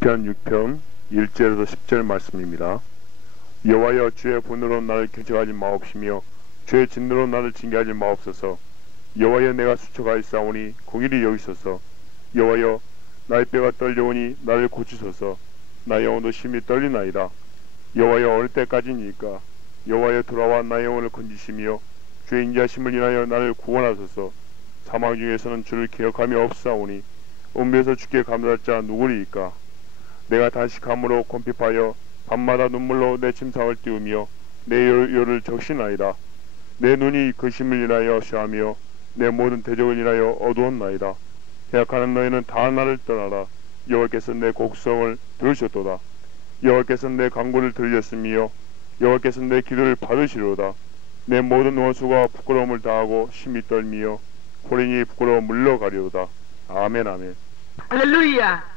시편 6편 1절에서 10절 말씀입니다. 여호와여, 주의 분으로 나를 견책하지 마옵시며 주의 진노로 나를 징계하지 마옵소서. 여호와여, 내가 수척하였사오니 공의를 여기소서. 여호와여, 나의 뼈가 떨려오니 나를 고치소서. 나의 영혼도 심히 떨리나이다. 여호와여, 어느 때까지니까? 여호와여, 돌아와 나의 영혼을 건지시며 주의 인자심을 인하여 나를 구원하소서. 사망 중에서는 주를 기억함이 없사오니 음부에서 주께 감사할 자 누구리이까? 내가 단식함으로 곤핍하여 밤마다 눈물로 내 침상을 띄우며 내 요를 적시나이다. 내 눈이 근심을 인하여 시하며 내 모든 대적을 인하여 어두웠나이다. 해악하는 너희는 다 나를 떠나라. 여호와께서 내 곡성을 들으셨도다. 여호와께서 내 간구를 들으셨으며 여호와께서 내 기도를 받으시로다. 내 모든 원수가 부끄러움을 당하고 심히 떨미며 호련히 부끄러워 물러가리로다. 아멘, 아멘. 할렐루야.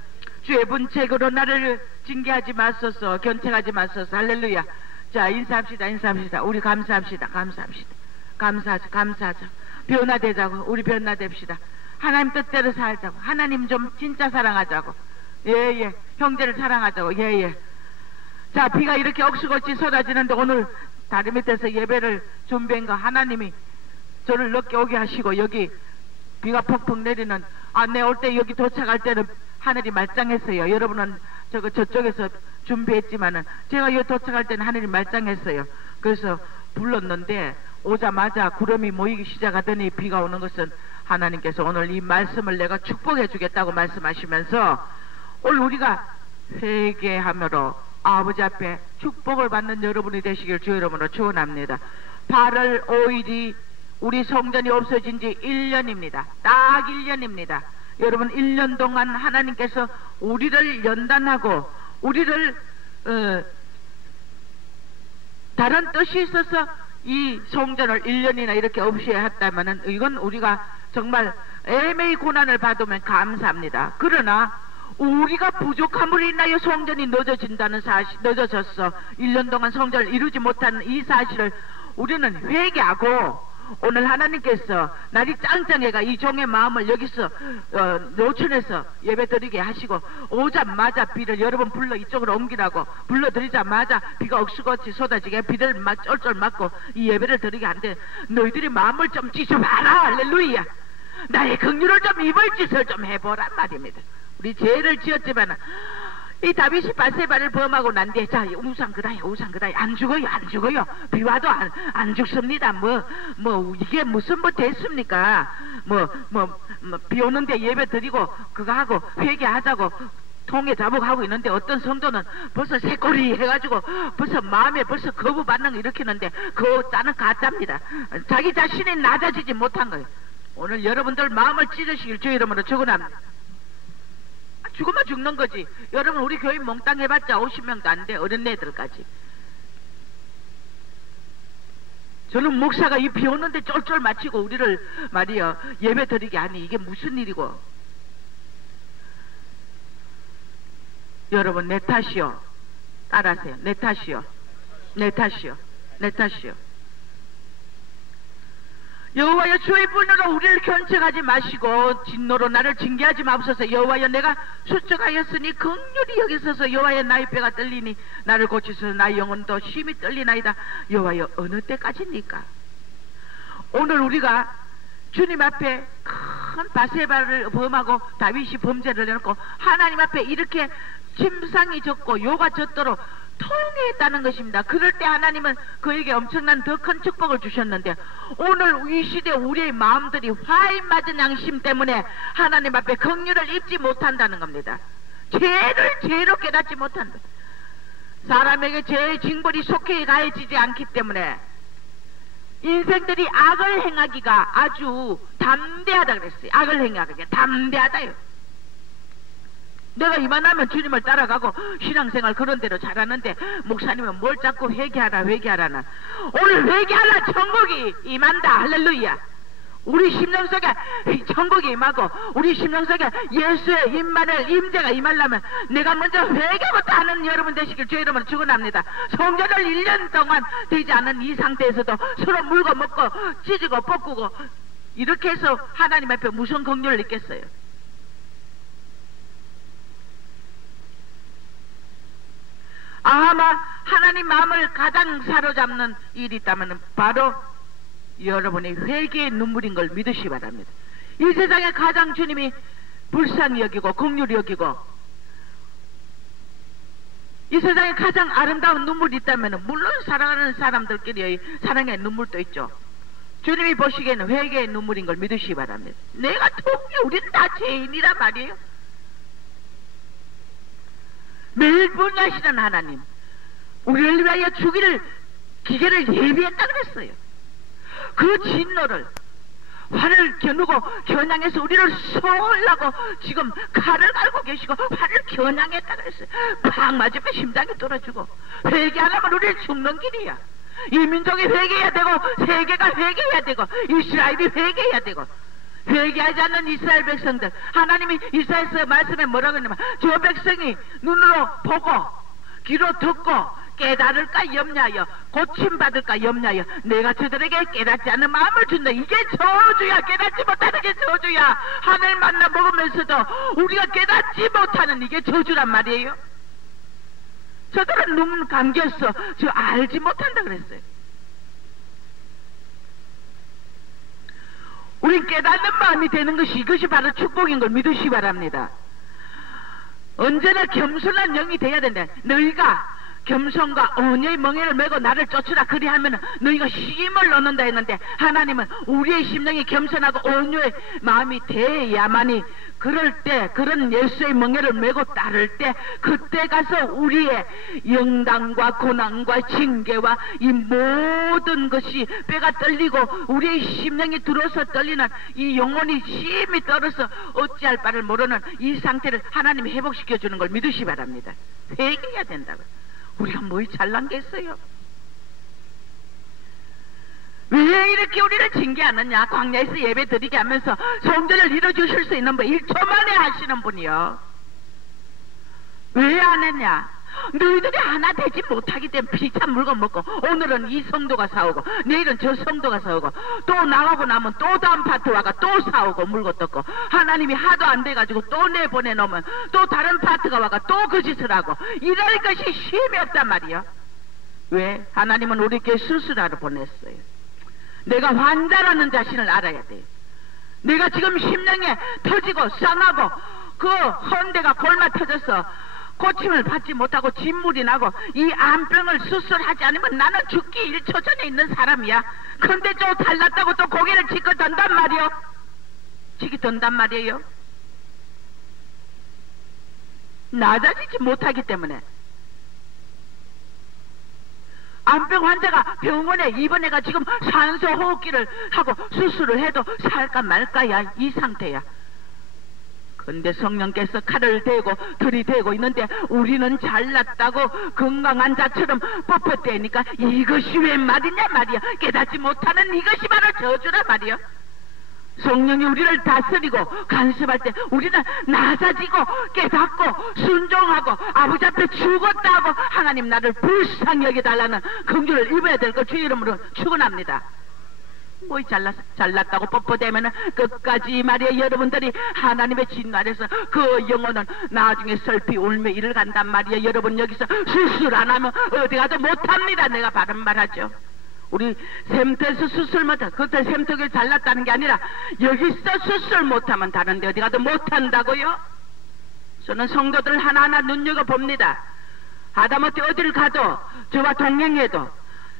주의 분책으로 나를 징계하지 마소서, 견책하지 마소서. 할렐루야. 자, 인사합시다. 우리 감사합시다. 감사하자. 변화되자고. 우리 변화됩시다. 하나님 뜻대로 살자고. 하나님 좀 진짜 사랑하자고. 예. 형제를 사랑하자고. 예. 자, 비가 이렇게 억수같이 쏟아지는데 오늘 다리 밑에서 예배를 준비한 거 하나님이 저를 늦게 오게 하시고, 여기 비가 퍽퍽 내리는, 내 올 때 여기 도착할 때는 하늘이 말짱했어요. 여러분은 저쪽에서 준비했지만은 제가 여기 도착할 때는 하늘이 말짱했어요. 그래서 불렀는데 오자마자 구름이 모이기 시작하더니 비가 오는 것은 하나님께서 오늘 이 말씀을 내가 축복해 주겠다고 말씀하시면서 오늘 우리가 회개함으로 아버지 앞에 축복을 받는 여러분이 되시길 주의 이름으로 축원합니다. 8월 5일이 우리 성전이 없어진 지 1년입니다. 딱 1년입니다. 여러분, 1년 동안 하나님께서 우리를 연단하고 우리를 다른 뜻이 있어서 이 성전을 1년이나 이렇게 없이 했다면은 이건 우리가 정말 애매히 고난을 받으면 감사합니다. 그러나 우리가 부족함으로 인하여 성전이 늦어졌어. 1년 동안 성전을 이루지 못한 이 사실을 우리는 회개하고, 오늘 하나님께서 날이 짱짱해가 이 종의 마음을 여기서 노천에서 예배드리게 하시고, 오자마자 비를 여러분 불러 이쪽으로 옮기라고 불러드리자마자 비가 억수같이 쏟아지게 비를 막 쫄쫄 맞고 이 예배를 드리게 하는데, 너희들이 마음을 좀 찢어봐라. 할렐루야. 나의 긍휼을 좀 입을 짓을 좀 해보란 말입니다. 우리 죄를 지었지만 이 다윗이 바세바를 범하고 난 뒤에, 자, 우상 그다야 안 죽어요. 비 와도 안 죽습니다. 이게 무슨 됐습니까? 비 오는데 예배 드리고 그거 하고 회개하자고 통에 자복하고 있는데, 어떤 성도는 벌써 새꼬리 해가지고 벌써 마음에 벌써 거부 반응 일으키는데 그 짜는 가짜입니다. 자기 자신이 낮아지지 못한 거예요. 오늘 여러분들 마음을 찢으시길 주의 이름으로 축원합니다. 죽으면 죽는 거지. 여러분, 우리 교인 몽땅 해봤자 50명도 안 돼. 어린애들까지. 저는 목사가 이 비 오는데 쫄쫄 마치고 우리를 말이여 예배 드리게 하니 이게 무슨 일이고. 여러분, 내 탓이요. 따라하세요. 내 탓이요. 여호와여, 주의 분으로 우리를 견책하지 마시고 진노로 나를 징계하지 마옵소서. 여호와여, 내가 수척하였으니 긍휼히 여기소서. 여호와여, 나의 뼈가 떨리니 나를 고치소서. 나의 영혼도 심히 떨리나이다. 여호와여, 어느 때까지입니까? 오늘 우리가 주님 앞에 큰 바세바를 범하고 다윗이 범죄를 해놓고 하나님 앞에 이렇게 침상이 졌고 요가 졌도록 통회했다는 것입니다. 그럴 때 하나님은 그에게 엄청난 더 큰 축복을 주셨는데, 오늘 이 시대 우리의 마음들이 화인 맞은 양심 때문에 하나님 앞에 긍휼을 입지 못한다는 겁니다. 죄를 죄로 깨닫지 못한다. 사람에게 죄의 징벌이 속히 가해지지 않기 때문에 인생들이 악을 행하기가 아주 담대하다 그랬어요. 악을 행하기가 담대하다요. 내가 이만하면 주님을 따라가고 신앙생활 그런 대로 잘하는데 목사님은 뭘 자꾸 회개하라나. 오늘 회개하라. 천국이 임한다. 할렐루야. 우리 심령 속에 천국이 임하고 우리 심령 속에 예수의 임재가 임하려면 내가 먼저 회개부터 하는 여러분 되시길 주의 이름으로 축원합니다. 성전을 1년 동안 되지 않은 이 상태에서도 서로 물고 먹고 찢고 볶고 이렇게 해서 하나님 앞에 무슨 긍휼을 있겠어요? 아마 하나님 마음을 가장 사로잡는 일이 있다면 바로 여러분의 회개의 눈물인 걸 믿으시기 바랍니다. 이 세상에 가장 주님이 불쌍히 여기고 긍휼히 여기고 이 세상에 가장 아름다운 눈물이 있다면 물론 사랑하는 사람들끼리의 사랑의 눈물도 있죠. 주님이 보시기에는 회개의 눈물인 걸 믿으시기 바랍니다. 내가 통해 우리는 다 죄인이란 말이에요. 매일 분하시는 하나님 우리를 위하여 주기를 기계를 예비했다 그랬어요. 그 진노를 화를 겨누고 겨냥해서 우리를 쏘으려고 지금 칼을 갈고 계시고 화를 겨냥했다 그랬어요. 팍 맞으면 심장이 떨어지고 회개 안 하면 우리는 죽는 길이야. 이 민족이 회개해야 되고 세계가 회개해야 되고 이스라엘이 회개해야 되고 회개하지 않는 이스라엘 백성들 하나님이 이사야서 말씀에 뭐라고 했냐면 저 백성이 눈으로 보고 귀로 듣고 깨달을까 염려하여 고침받을까 염려하여 내가 저들에게 깨닫지 않는 마음을 준다. 이게 저주야. 깨닫지 못하는 게 저주야. 하늘 만나 먹으면서도 우리가 깨닫지 못하는 이게 저주란 말이에요. 저들은 눈 감겼어. 저 알지 못한다 그랬어요. 우린 깨닫는 마음이 되는 것이 이것이 바로 축복인 걸 믿으시기 바랍니다. 언제나 겸손한 영이 돼야 된다. 너희가 겸손과 온유의 멍에를 메고 나를 쫓으라 그리하면 너희가 힘을 얻는다 했는데 하나님은 우리의 심령이 겸손하고 온유의 마음이 돼야만이 그럴 때 그런 예수의 멍에를 메고 따를 때 그때 가서 우리의 영당과 고난과 징계와 이 모든 것이 뼈가 떨리고 우리의 심령이 들어서 떨리는 이 영혼이 심히 떨어서 어찌할 바를 모르는 이 상태를 하나님이 회복시켜 주는 걸 믿으시 바랍니다. 회개해야 된다고요. 우리가 뭐이 잘난 게 있어요? 왜 이렇게 우리를 징계하느냐? 광야에서 예배 드리게 하면서 성전을 이뤄주실 수 있는 분 1초 만에 하시는 분이요. 왜 안 했냐? 너희들이 하나 되지 못하기 때문에 피찬 물건 먹고 오늘은 이 성도가 사오고 내일은 저 성도가 사오고 또 나가고 나면 또 다음 파트 와가 또 사오고 물건 뜯고 하나님이 하도 안 돼가지고 또 내보내놓으면 또 다른 파트가 와가 또 그 짓을 하고 이럴 것이 쉼이 없단 말이야. 왜? 하나님은 우리에게 수술하러 보냈어요. 내가 환자라는 자신을 알아야 돼요. 내가 지금 심령에 터지고 상하고 그 헌대가 골마 터져서 고침을 받지 못하고 진물이 나고 이 암병을 수술하지 않으면 나는 죽기 1초 전에 있는 사람이야. 그런데 또 달랐다고 또 고개를 짚고 든단 말이요. 지기 든단 말이에요. 낮아지지 못하기 때문에 암병 환자가 병원에 입원해가 지금 산소 호흡기를 하고 수술을 해도 살까 말까야 이 상태야. 근데 성령께서 칼을 대고 들이대고 있는데 우리는 잘났다고 건강한 자처럼 뻣뻣대니까 이것이 웬 말이냐 말이야. 깨닫지 못하는 이것이 바로 저주란 말이야. 성령이 우리를 다스리고 간섭할 때 우리는 낮아지고 깨닫고 순종하고 아버지 앞에 죽었다 하고 하나님 나를 불쌍히 여겨달라는 긍휼을 입어야 될 것 주의 이름으로 축원합니다. 뭐 잘났다고 뻣뻣대면은 끝까지 말이야. 여러분들이 하나님의 진노에서 그 영혼은 나중에 슬피 울며 이를 간단 말이야. 여러분 여기서 수술 안 하면 어디 가도 못합니다. 내가 바른 말하죠. 우리 샘터에서 수술 못하 그때 샘터를 잘났다는 게 아니라 여기서 수술 못하면 다른데 어디 가도 못한다고요. 저는 성도들 하나하나 눈여겨봅니다. 하다못해 어디를 가도 저와 동행해도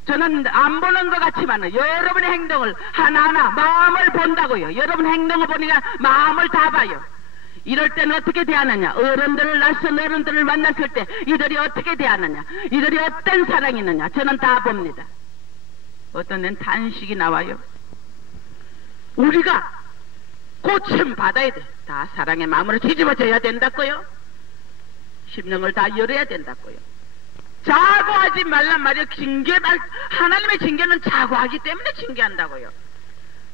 저는 안 보는 것 같지만 여러분의 행동을 하나하나 마음을 본다고요. 여러분 행동을 보니까 마음을 다 봐요. 이럴 때는 어떻게 대하느냐? 어른들을 낯선 어른들을 만났을 때 이들이 어떻게 대하느냐? 이들이 어떤 사랑이 있느냐? 저는 다 봅니다. 어떤 데는 탄식이 나와요. 우리가 고침 받아야 돼. 다 사랑의 마음으로 뒤집어져야 된다고요. 심령을 다 열어야 된다고요. 자고하지 말란 말이에요. 하나님의 징계는 자고하기 때문에 징계한다고요.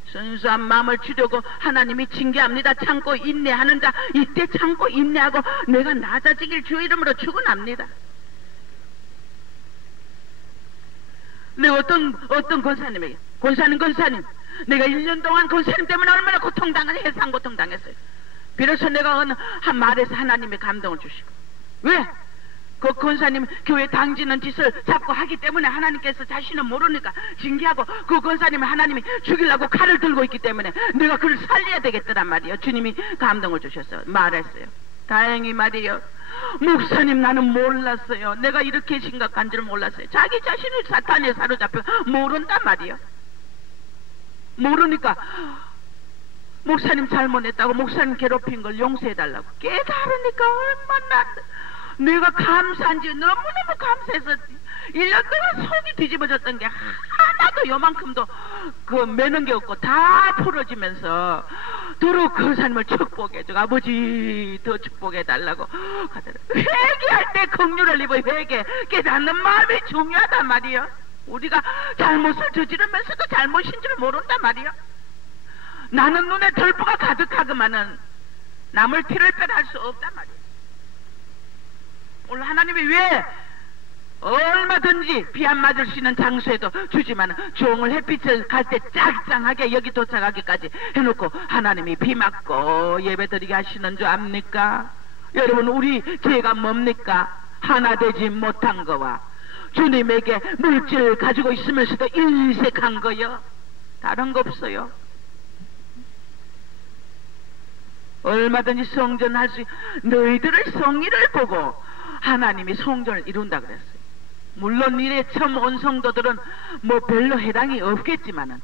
순수한 마음을 주려고 하나님이 징계합니다. 참고 인내하는 자 이때 참고 인내하고 내가 낮아지길 주의 이름으로 축원합니다. 내가 어떤 권사님에게 권사님 내가 1년 동안 권사님 때문에 얼마나 해상 고통당했어요. 비로소 내가 한 말에서 하나님의 감동을 주시고 왜? 그 그 권사님 교회 당지는 짓을 자꾸 하기 때문에 하나님께서 자신은 모르니까 징계하고, 그 권사님을 하나님이 죽이려고 칼을 들고 있기 때문에 내가 그를 살려야 되겠더란 말이에요. 주님이 감동을 주셨어요. 말했어요. 다행히 말이에요. 목사님, 나는 몰랐어요. 내가 이렇게 심각한 줄 몰랐어요. 자기 자신을 사탄에 사로잡혀 모른단 말이에요. 모르니까 목사님 잘못했다고, 목사님 괴롭힌 걸 용서해달라고 깨달으니까 얼마나 내가 감사한지, 너무너무 감사해서 1년 동안 속이 뒤집어졌던 게 하나도 요만큼도 그 매는 게 없고 다 풀어지면서 도로 그 삶을 축복해줘. 아버지 더 축복해달라고 하더라고요. 회개할 때 긍휼을 입어. 회개, 깨닫는 마음이 중요하단 말이에요. 우리가 잘못을 저지르면서도 잘못인 줄 모른단 말이에요. 나는 눈에 덜보가 가득하고만은 남을 티를 빼할 수 없단 말이에요. 오늘 하나님이 왜 얼마든지 비 안 맞을 수 있는 장소에도 주지만 종을 햇빛을 갈 때 짱짱하게 여기 도착하기까지 해놓고 하나님이 비 맞고 예배드리게 하시는 줄 압니까? 여러분, 우리 죄가 뭡니까? 하나 되지 못한 거와 주님에게 물질을 가지고 있으면서도 인색한 거요. 다른 거 없어요. 얼마든지 성전할 수, 너희들의 성의를 보고 하나님이 성전을 이룬다 그랬어요. 물론 이래 처음 온 성도들은 뭐 별로 해당이 없겠지만은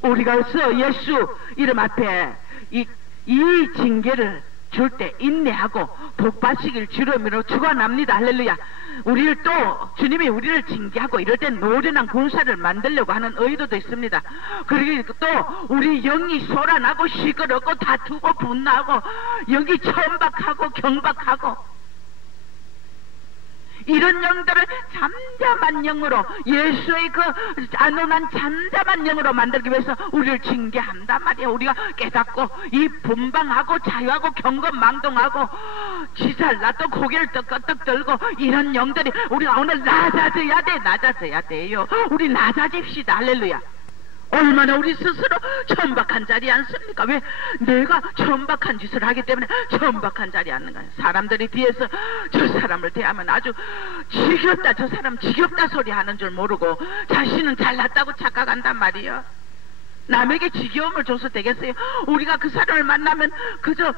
우리가서 예수 이름 앞에 이 징계를 줄 때 인내하고 복받치길 주름으로 축원합니다. 할렐루야. 우리를 또 주님이 우리를 징계하고 이럴 땐 노련한 군사를 만들려고 하는 의도도 있습니다. 그리고 또 우리 영이 솟아나고 시끄럽고 다투고 분노하고 영이 천박하고 경박하고 이런 영들을 잠잠한 영으로, 예수의 그 안온한 잠잠한 영으로 만들기 위해서 우리를 징계한단 말이야. 우리가 깨닫고 이 분방하고 자유하고 경건망동하고 지살나도 고개를 떡떡 들고 이런 영들이, 우리가 오늘 낮아져야 돼. 낮아져야 돼요. 우리 낮아집시다. 할렐루야. 얼마나 우리 스스로 천박한 자리에 앉습니까? 왜? 내가 천박한 짓을 하기 때문에 천박한 자리에 앉는 거예요. 사람들이 뒤에서 저 사람을 대하면 아주 지겹다, 저 사람 지겹다 소리 하는 줄 모르고 자신은 잘났다고 착각한단 말이에요. 남에게 지겨움을 줘서 되겠어요? 우리가 그 사람을 만나면 그저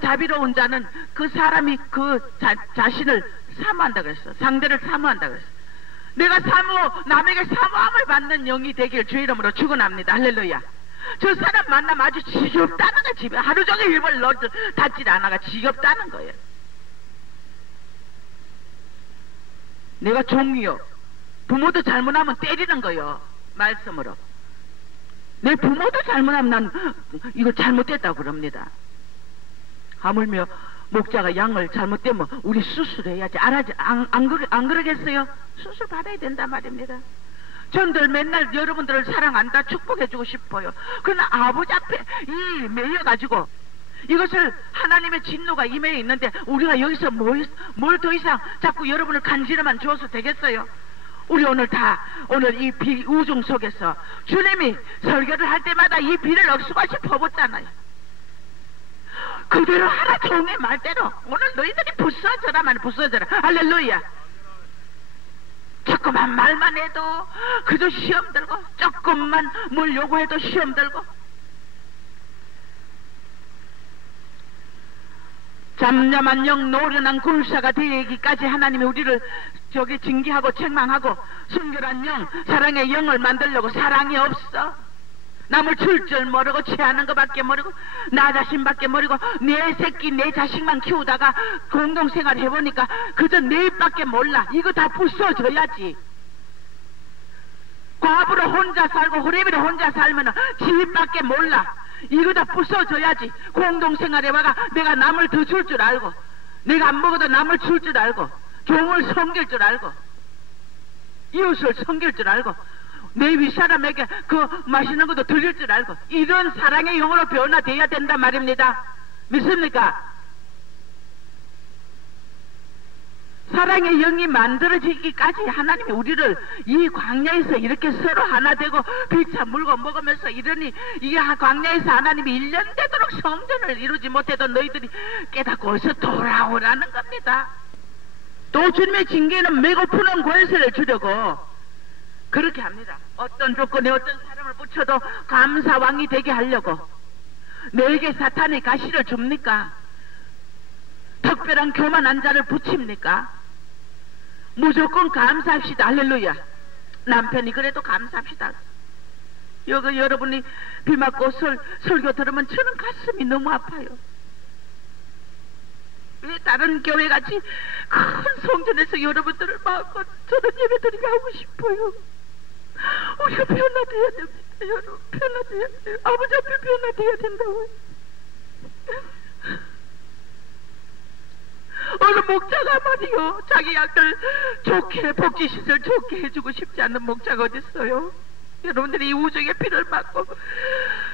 자비로운 자는 그 사람이 그 자신을 사모한다 그랬어. 상대를 사모한다 그랬어. 내가 남에게 사모함을 받는 영이 되길 주 이름으로 축원합니다. 할렐루야. 저 사람 만나면 아주 지겹다는 거예요. 집에 하루 종일 입을 닫질 않아가 지겹다는 거예요. 내가 종이요. 부모도 잘못하면 때리는 거예요. 말씀으로. 내 부모도 잘못하면 난 이거 잘못됐다고 그럽니다. 하물며 목자가 양을 잘못되면 우리 수술해야지. 안 그러겠어요? 수술 받아야 된단 말입니다. 전들 맨날 여러분들을 사랑한다, 축복해주고 싶어요. 그러나 아버지 앞에 이 매여가지고 이것을 하나님의 진노가 임해 있는데 우리가 여기서 뭘 더 이상 자꾸 여러분을 간지러만 주어서 되겠어요? 우리 오늘 이 비 우중 속에서 주님이 설교를 할 때마다 이 비를 억수같이 퍼붓잖아요. 그대로 하라, 종의 말대로. 오늘 너희들이 부서져라만 부서져라. 할렐루야. 조그만 말만 해도 그저 시험 들고, 조금만 뭘 요구해도 시험 들고. 잠잠한 영, 노련한 군사가 되기까지 하나님이 우리를 징계하고 책망하고, 순결한 영, 사랑의 영을 만들려고. 사랑이 없어. 남을 줄 줄 모르고 취하는 것밖에 모르고 나 자신밖에 모르고 내 새끼 내 자식만 키우다가 공동생활 해보니까 그저 내 입밖에 몰라. 이거 다 부숴줘야지. 과부로 혼자 살고 호레비로 혼자 살면 지 입밖에 몰라. 이거 다 부숴줘야지. 공동생활 해봐가 내가 남을 더 줄 줄 알고, 내가 안 먹어도 남을 줄 줄 알고, 종을 섬길 줄 알고, 이웃을 섬길 줄 알고, 내 윗사람에게 그 맛있는 것도 들릴 줄 알고, 이런 사랑의 영으로 변화되어야 된단 말입니다. 믿습니까? 사랑의 영이 만들어지기까지 하나님이 우리를 이 광야에서 이렇게 서로 하나 되고 비차 물고 먹으면서 이러니, 이 광야에서 하나님이 1년 되도록 성전을 이루지 못해도 너희들이 깨닫고 어서 돌아오라는 겁니다. 또 주님의 징계는 메고 푸는 권세를 주려고 그렇게 합니다. 어떤 조건에 어떤 사람을 붙여도 감사왕이 되게 하려고. 너에게 사탄의 가시를 줍니까? 특별한 교만한 자를 붙입니까? 무조건 감사합시다. 할렐루야. 남편이 그래도 감사합시다. 여러분이 비 맞고 설교 들으면 저는 가슴이 너무 아파요. 왜 다른 교회같이 큰 성전에서 여러분들을 마음껏 저런 예배드리게 하고 싶어요. 우리가 변화되어야 됩니다. 여러분, 변화되어야 돼요. 아버지 앞에 변화되어야 된다고요. 어느 목자가 말이요, 자기 약들 좋게, 복지시설 좋게 해주고 싶지 않는 목자가 어딨어요? 여러분들이 이 우정의 피를 맞고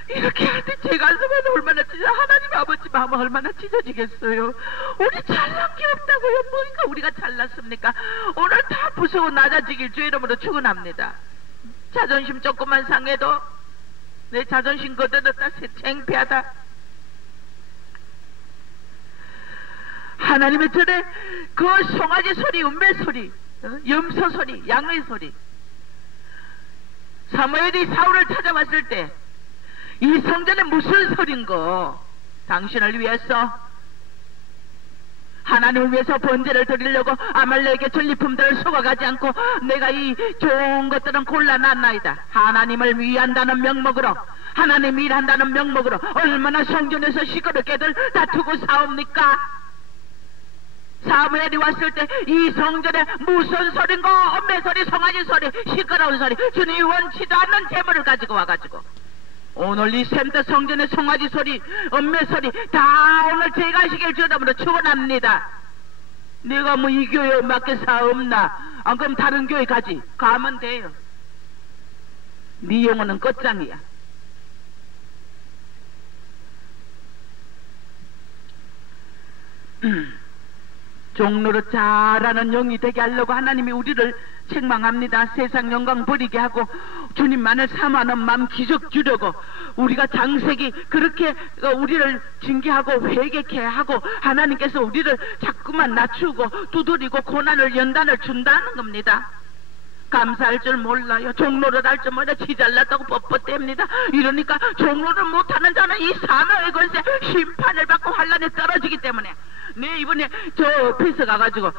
이렇게 할 때 제 가슴은 얼마나 찢어, 하나님 아버지 마음은 얼마나 찢어지겠어요. 우리 잘난 게 없다고요. 뭐니까 우리가 잘났습니까? 오늘 다 부수고 낮아지길 주의 이름으로 축원합니다. 자존심 조금만 상해도 내 자존심 거들었다 창피하다. 하나님의 전에 그 송아지 소리, 음배 소리, 염소 소리, 양의 소리. 사무엘이 사울을 찾아왔을 때 이 성전에 무슨 소린고? 당신을 위해서, 하나님을 위해서 번제를 드리려고 아말렉의 전리품들을 속아가지 않고 내가 이 좋은 것들은 골라놨나이다. 하나님을 위한다는 명목으로, 하나님 일한다는 명목으로 얼마나 성전에서 시끄럽게들 다투고 싸웁니까? 사무엘이 왔을 때 이 성전에 무슨 소린고? 엄매 소리, 송아지 소리, 시끄러운 소리, 주님이 원치도 않는 재물을 가지고 와가지고 오늘 이 샘터 성전의 송아지 소리, 엄매 소리 다 오늘 제가 하시길 주님으로 축원합니다. 내가 뭐 이 교회에 맞게 사없나? 안 그럼 다른 교회 가면 돼요. 네 영혼은 끝장이야. 종로로 잘하는 영이 되게 하려고 하나님이 우리를 책망합니다. 세상 영광 버리게 하고 주님만을 사모하는 마음 기적 주려고 우리가 장색이 그렇게 우리를 징계하고 회개케 하고 하나님께서 우리를 자꾸만 낮추고 두드리고 고난을 연단을 준다는 겁니다. 감사할 줄 몰라요. 종로를 할 줄 몰라. 지 잘났다고 뻣뻣댑니다. 이러니까 종로를 못하는 자는 이 사망의 권세 심판을 받고 환란에 떨어지기 때문에. 네, 이번에 저 비서 가가지고,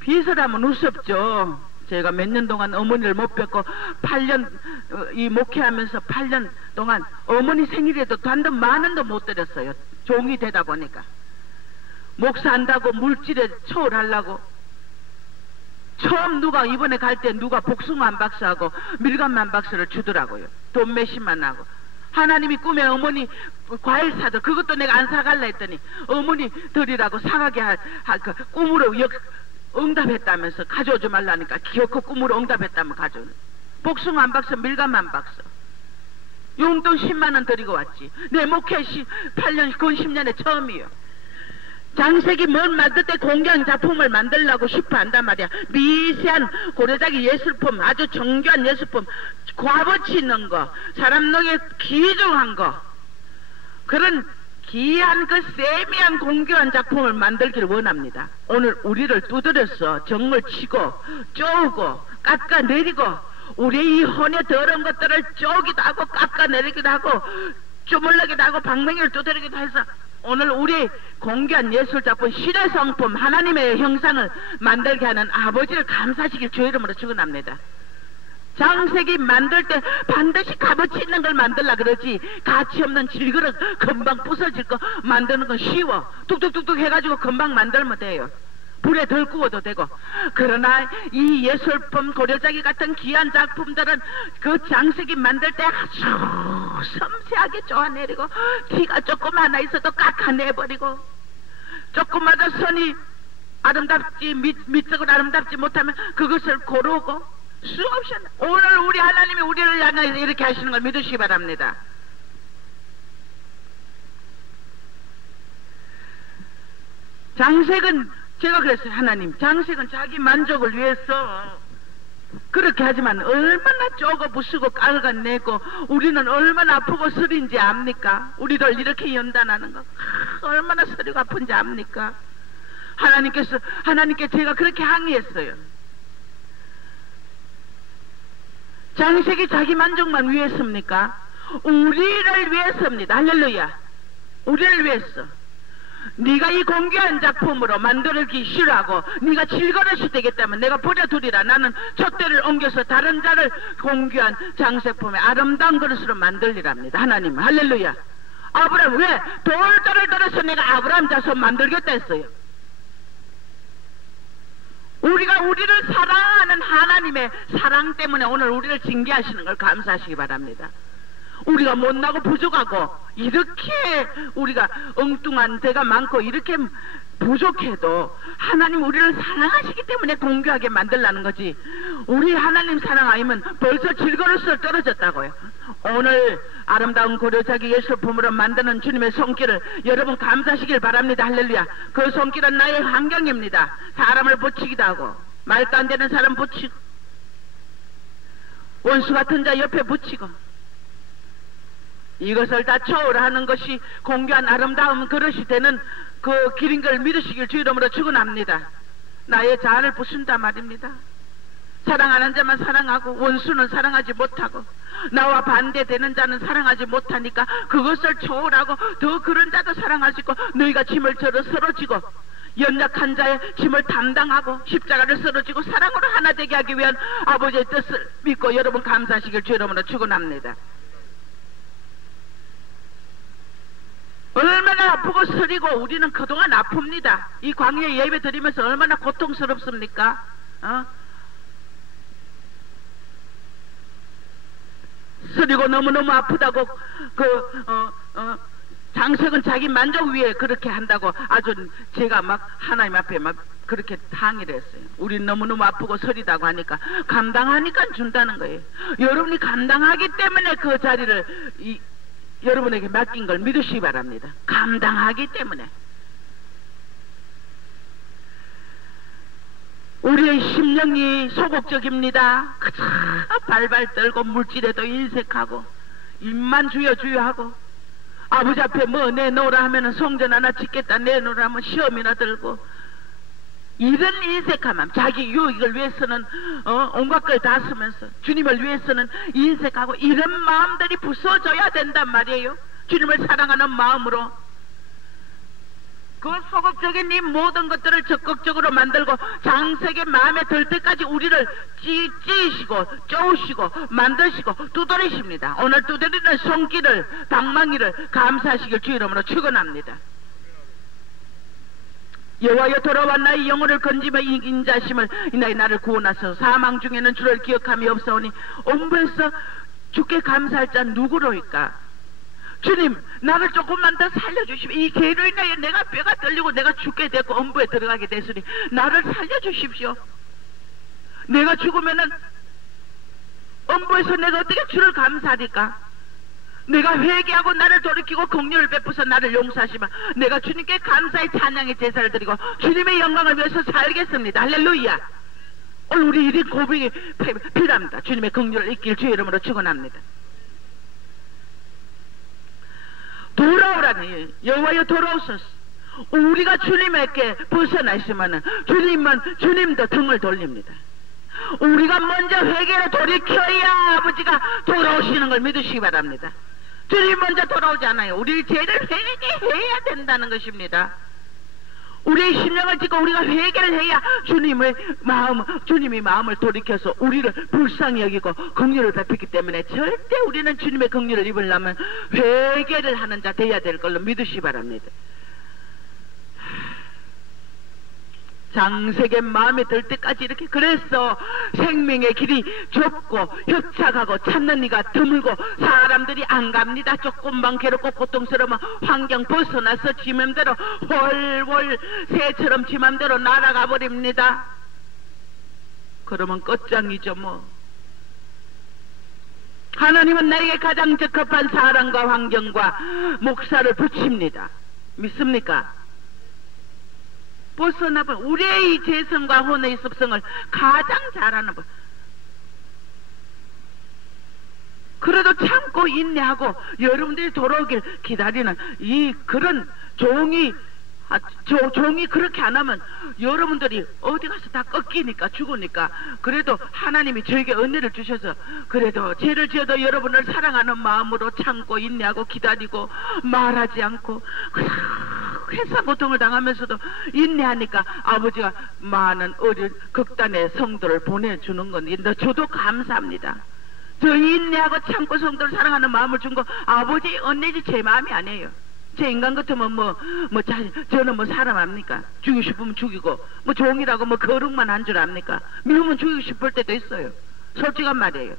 비서라면 우습죠. 제가 몇 년 동안 어머니를 못 뵙고 8년 이 목회하면서 8년 동안 어머니 생일에도 단돈 10,000원도 못 드렸어요. 종이 되다 보니까. 목사한다고 물질에 초월하려고. 처음 누가 이번에 갈 때 누가 복숭아 한 박스하고 밀감 한 박스를 주더라고요. 돈 몇십만 하고. 하나님이 꿈에 어머니 과일 사들, 그것도 내가 안 사갈라 했더니 어머니 드리라고 사가게 그 꿈으로 응답했다면서 가져오지 말라니까 기어코 꿈으로 응답했다면 가져오는. 복숭아 한 박스, 밀감 한 박스. 용돈 10만원 드리고 왔지. 내 목회 8년, 근 10년에 처음이요. 장색이 뭔 만들 때 공경 작품을 만들려고 싶어 한단 말이야. 미세한 고려자기 예술품, 아주 정교한 예술품, 값어치 있는 거, 사람 눈에 귀중한 거, 그런 귀한 그 세미한 공교한 작품을 만들기를 원합니다. 오늘 우리를 두드려서 정을 치고 쪼고 깎아내리고 우리의 이 혼의 더러운 것들을 쪼기도 하고 깎아내리기도 하고 쪼물르기도 하고 방맹이를 두드리기도 해서 오늘 우리 공개한 예술작품, 신의 성품, 하나님의 형상을 만들게 하는 아버지를 감사하시길 주의 이름으로 축원합니다. 장색이 만들 때 반드시 값어치 있는 걸 만들라 그러지 가치 없는 질그릇 금방 부서질 거 만드는 건 쉬워. 뚝뚝뚝뚝 해가지고 금방 만들면 돼요. 불에 덜 구워도 되고. 그러나 이 예술품, 고려자기 같은 귀한 작품들은 그 장색이 만들 때 아주 섬세하게 쪼아내리고 티가 조금 하나 있어도 깎아내버리고 조금마다 선이 아름답지 미적으로 아름답지 못하면 그것을 고르고 수없이 오늘 우리 하나님이 우리를 향해 이렇게 하시는 걸 믿으시기 바랍니다. 장색은 제가 그랬어요. 하나님, 장색은 자기 만족을 위해서 그렇게 하지만 얼마나 쪼고 부수고 깔아내고 우리는 얼마나 아프고 쓰린지 압니까? 우리를 이렇게 연단하는 거 얼마나 서리가 아픈지 압니까? 하나님께 제가 그렇게 항의했어요. 장색이 자기 만족만 위해서입니까? 우리를 위해서입니다. 할렐루야. 우리를 위해서. 네가 이 공개한 작품으로 만들기 싫어하고 네가 질거릇이 되겠다면 내가 버려두리라. 나는 촛대를 옮겨서 다른 자를 공개한 장식품에 아름다운 그릇으로 만들리랍니다. 하나님은. 할렐루야. 아브라함 왜? 돌들을 들어서 내가 아브라함 자손 만들겠다 했어요. 우리가 우리를 사랑하는 하나님의 사랑 때문에 오늘 우리를 징계하시는 걸 감사하시기 바랍니다. 우리가 못나고 부족하고 이렇게 우리가 엉뚱한 데가 많고 이렇게 부족해도 하나님 우리를 사랑하시기 때문에 공교하게 만들라는 거지. 우리 하나님 사랑 아니면 벌써 질거릇으로 떨어졌다고요. 오늘 아름다운 고려자기 예술품으로 만드는 주님의 손길을 여러분 감사하시길 바랍니다. 할렐루야. 그 손길은 나의 환경입니다. 사람을 붙이기도 하고 말도 안 되는 사람 붙이고 원수 같은 자 옆에 붙이고 이것을 다 초월하는 것이 공교한 아름다운 그릇이 되는 그 길인 걸 믿으시길 주 이름으로 축원합니다. 나의 자아를 부순다 말입니다. 사랑하는 자만 사랑하고 원수는 사랑하지 못하고 나와 반대되는 자는 사랑하지 못하니까 그것을 초월하고 더 그런 자도 사랑할 수 있고 너희가 짐을 져서 서로지고 연약한 자의 짐을 담당하고 십자가를 서로지고 사랑으로 하나 되게 하기 위한 아버지의 뜻을 믿고 여러분 감사하시길 주 이름으로 축원합니다. 얼마나 아프고 서리고 우리는 그동안 아픕니다. 이 광야에 예배 드리면서 얼마나 고통스럽습니까? 서리고 너무너무 아프다고 장색은 자기 만족 위에 그렇게 한다고 아주 제가 막 하나님 앞에 막 그렇게 항의를 했어요. 우린 너무너무 아프고 서리다고 하니까 감당하니까 준다는 거예요. 여러분이 감당하기 때문에 그 자리를 여러분에게 맡긴 걸 믿으시기 바랍니다. 감당하기 때문에. 우리의 심령이 소극적입니다. 그저 발발 떨고 물질에도 인색하고 입만 주여 하고 아버지 앞에 뭐 내놓으라 하면은 성전 하나 짓겠다 내놓으라 하면 시험이나 들고 이런 인색함, 자기 유익을 위해서는 온갖 걸 다 쓰면서 주님을 위해서는 인색하고 이런 마음들이 부서져야 된단 말이에요. 주님을 사랑하는 마음으로 그 소극적인 이 모든 것들을 적극적으로 만들고 장색의 마음에 들 때까지 우리를 찌시고 쪼으시고 만드시고 두드리십니다. 오늘 두드리는 손길을 방망이를 감사하시길 주 이름으로 축원합니다. 여호와여 돌아와 나의 영혼을 건지며 이긴 자심을 이나의 나를 구원하소서. 사망 중에는 주를 기억함이 없사오니 엄부에서 주께 감사할 자 누구로일까? 주님 나를 조금만 더 살려주십시오. 이 죄로 인하여 내가 뼈가 떨리고 내가 죽게 됐고 엄부에 들어가게 됐으니 나를 살려주십시오. 내가 죽으면은 엄부에서 내가 어떻게 주를 감사하리까? 내가 회개하고 나를 돌이키고 긍휼을 베푸서 나를 용서하시면 내가 주님께 감사의 찬양의 제사를 드리고 주님의 영광을 위해서 살겠습니다. 할렐루야. 오늘 우리 이런 고백이 필요합니다. 주님의 긍휼을 잊길 주의 이름으로 축원합니다. 돌아오라니 여호와여 돌아오소서. 우리가 주님에게 벗어나 있으면 주님도 등을 돌립니다. 우리가 먼저 회개를 돌이켜야 아버지가 돌아오시는 걸 믿으시기 바랍니다. 주님 먼저 돌아오지 않아요. 우리 죄를 회개해야 된다는 것입니다. 우리의 심령을 찢고 우리가 회개를 해야 주님이 마음을 돌이켜서 우리를 불쌍히 여기고 긍휼을 베풀기 때문에 절대 우리는 주님의 긍휼을 입으려면 회개를 하는 자 되어야 될 걸로 믿으시기 바랍니다. 장색의 마음에 들 때까지 이렇게 그래서 생명의 길이 좁고 협착하고 찾는 이가 드물고 사람들이 안 갑니다. 조금만 괴롭고 고통스러우면 환경 벗어나서 지 맘대로 훨훨 새처럼 지 맘대로 날아가 버립니다. 그러면 끝장이죠 뭐. 하나님은 나에게 가장 적합한 사람과 환경과 목사를 붙입니다. 믿습니까? 벗어나버 우리의 이 재성과 혼의 습성을 가장 잘하는 분. 그래도 참고 인내하고 여러분들이 돌아오길 기다리는 이 그런 종이 종이 그렇게 안 하면 여러분들이 어디 가서 다 꺾이니까 죽으니까 그래도 하나님이 저에게 은혜를 주셔서 그래도 죄를 지어도 여러분을 사랑하는 마음으로 참고 인내하고 기다리고 말하지 않고 회사 고통을 당하면서도 인내하니까 아버지가 많은 어린 극단의 성도를 보내주는 건데 저도 감사합니다. 저 인내하고 참고 성도를 사랑하는 마음을 준 거 아버지의 은혜지 제 마음이 아니에요. 제 인간 같으면 저는 뭐 사람 압니까? 죽이고 싶으면 죽이고 뭐 종이라고 뭐 거룩만 한 줄 압니까? 미우면 죽이고 싶을 때도 있어요. 솔직한 말이에요.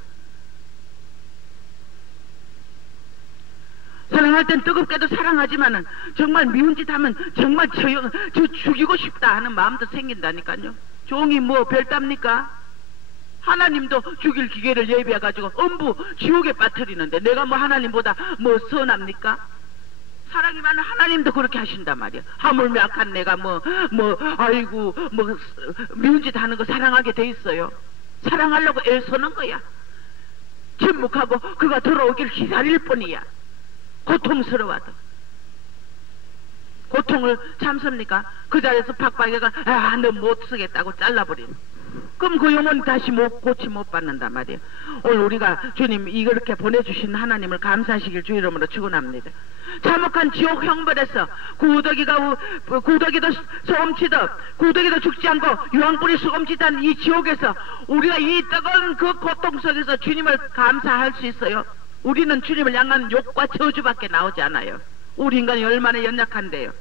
사랑할 땐 뜨겁게도 사랑하지만은 정말 미운 짓 하면 정말 저 죽이고 싶다 하는 마음도 생긴다니까요. 종이 뭐 별답니까? 하나님도 죽일 기계를 예비해가지고 엄부 지옥에 빠뜨리는데 내가 뭐 하나님보다 뭐 선합니까? 사랑이 많은 하나님도 그렇게 하신단 말이야. 하물며 악한 내가 아이고 미운 짓 하는 거 사랑하게 돼 있어요. 사랑하려고 애쓰는 거야. 침묵하고 그가 돌아오길 기다릴 뿐이야. 고통스러워도 고통을 참습니까? 그 자리에서 팍팍이가 너 못 쓰겠다고 잘라버리는. 그럼 그 영혼이 다시 고치 못 받는단 말이에요. 오늘 우리가 주님 이렇게 보내주신 하나님을 감사하시길 주 이름으로 축원합니다. 참혹한 지옥 형벌에서 구더기도 소금치듯 구더기도 죽지 않고 유황불이 소금치던 이 지옥에서 우리가 이 뜨거운 그 고통 속에서 주님을 감사할 수 있어요. 우리는 주님을 향한 욕과 저주밖에 나오지 않아요. 우리 인간이 얼마나 연약한데요.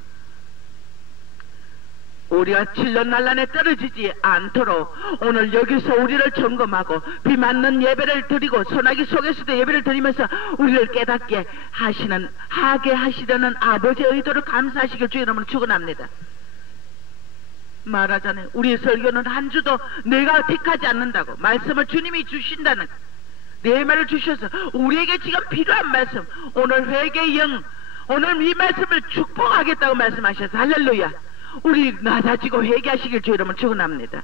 우리가 질련난란에 떨어지지 않도록 오늘 여기서 우리를 점검하고 비 맞는 예배를 드리고 소나기 속에서도 예배를 드리면서 우리를 깨닫게 하게 하시려는 아버지의 의도를 감사하시길 주 이름으로 축원합니다. 말하자면 우리의 설교는 한 주도 내가 택하지 않는다고 말씀을 주님이 주신다는 내 말을 주셔서 우리에게 지금 필요한 말씀 오늘 회개의 영 오늘 이 말씀을 축복하겠다고 말씀하셔서 할렐루야. 우리 낮아지고 회개하시길 주 이름으로 축원합니다.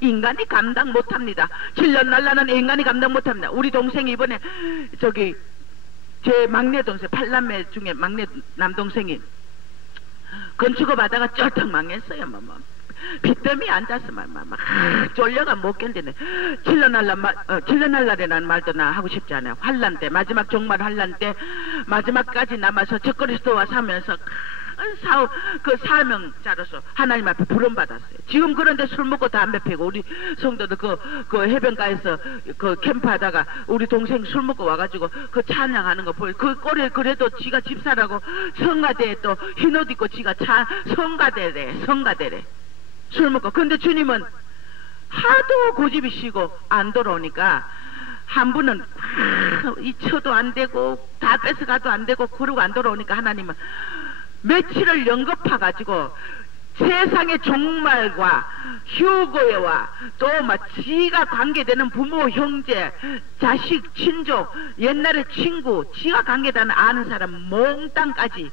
인간이 감당 못합니다. 질련난란은 인간이 감당 못합니다. 우리 동생이 이번에 제 막내 동생 8남매 중에 막내 남동생이 건축업 하다가 쩔떡 망했어요. 빚 때문에 앉아서 쫄려가 못 견디네. 질련날라라는 말도 나 하고 싶지 않아요. 환란 때 마지막 종말 환란 때 마지막까지 남아서 적그리스도와 사면서 그 사명자로서 하나님 앞에 부름받았어요. 지금 그런데 술 먹고 담배 피고 우리 성도들 그 해변가에서 그 캠프하다가 우리 동생 술 먹고 와가지고 그 찬양하는 거 보여. 그 꼴에 그래도 지가 집사라고 성가대에 또 흰옷 입고 지가 성가대래 술 먹고. 근데 주님은 하도 고집이시고 안 돌아오니까 한 분은 잊혀도 안 되고 다 뺏어가도 안 되고 그러고 안 돌아오니까 하나님은 며칠을 연급해가지고 세상의 종말과 휴거와 또 지가 관계되는 부모, 형제, 자식, 친족, 옛날의 친구, 지가 관계되는 아는 사람 몽땅까지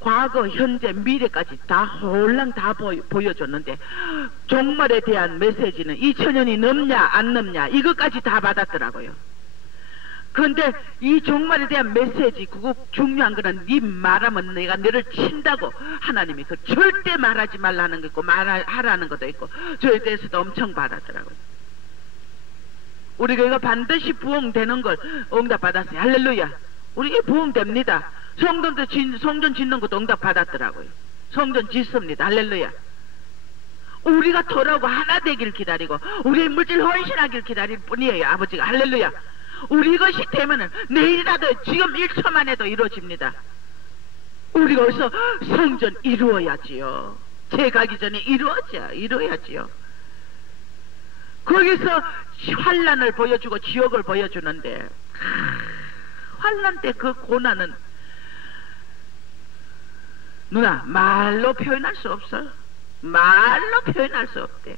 과거, 현재, 미래까지 다 홀랑 다 보여줬는데 종말에 대한 메시지는 2000년이 넘냐 안 넘냐 이것까지 다 받았더라고요. 그런데 이 종말에 대한 메시지 그거 중요한 거는 네 말하면 내가 너를 친다고 하나님이 그 절대 말하지 말라는 거 있고 말하라는 것도 있고 저에 대해서도 엄청 받았더라고요. 우리가 이거 반드시 부흥되는 걸 응답받았어요. 할렐루야. 우리 부흥됩니다. 성전 짓는 것도 응답받았더라고요. 성전 짓습니다. 할렐루야. 우리가 돌아오고 하나 되길 기다리고 우리의 물질 헌신하길 기다릴 뿐이에요. 아버지가. 할렐루야. 우리 것이 되면은 내일이라도 지금 1초만 해도 이루어집니다. 우리가 어디서 성전 이루어야지요. 제 가기 전에 이루어야지요. 거기서 환란을 보여주고 지옥을 보여주는데 환란 때 그 고난은 누나 말로 표현할 수 없어. 말로 표현할 수 없대.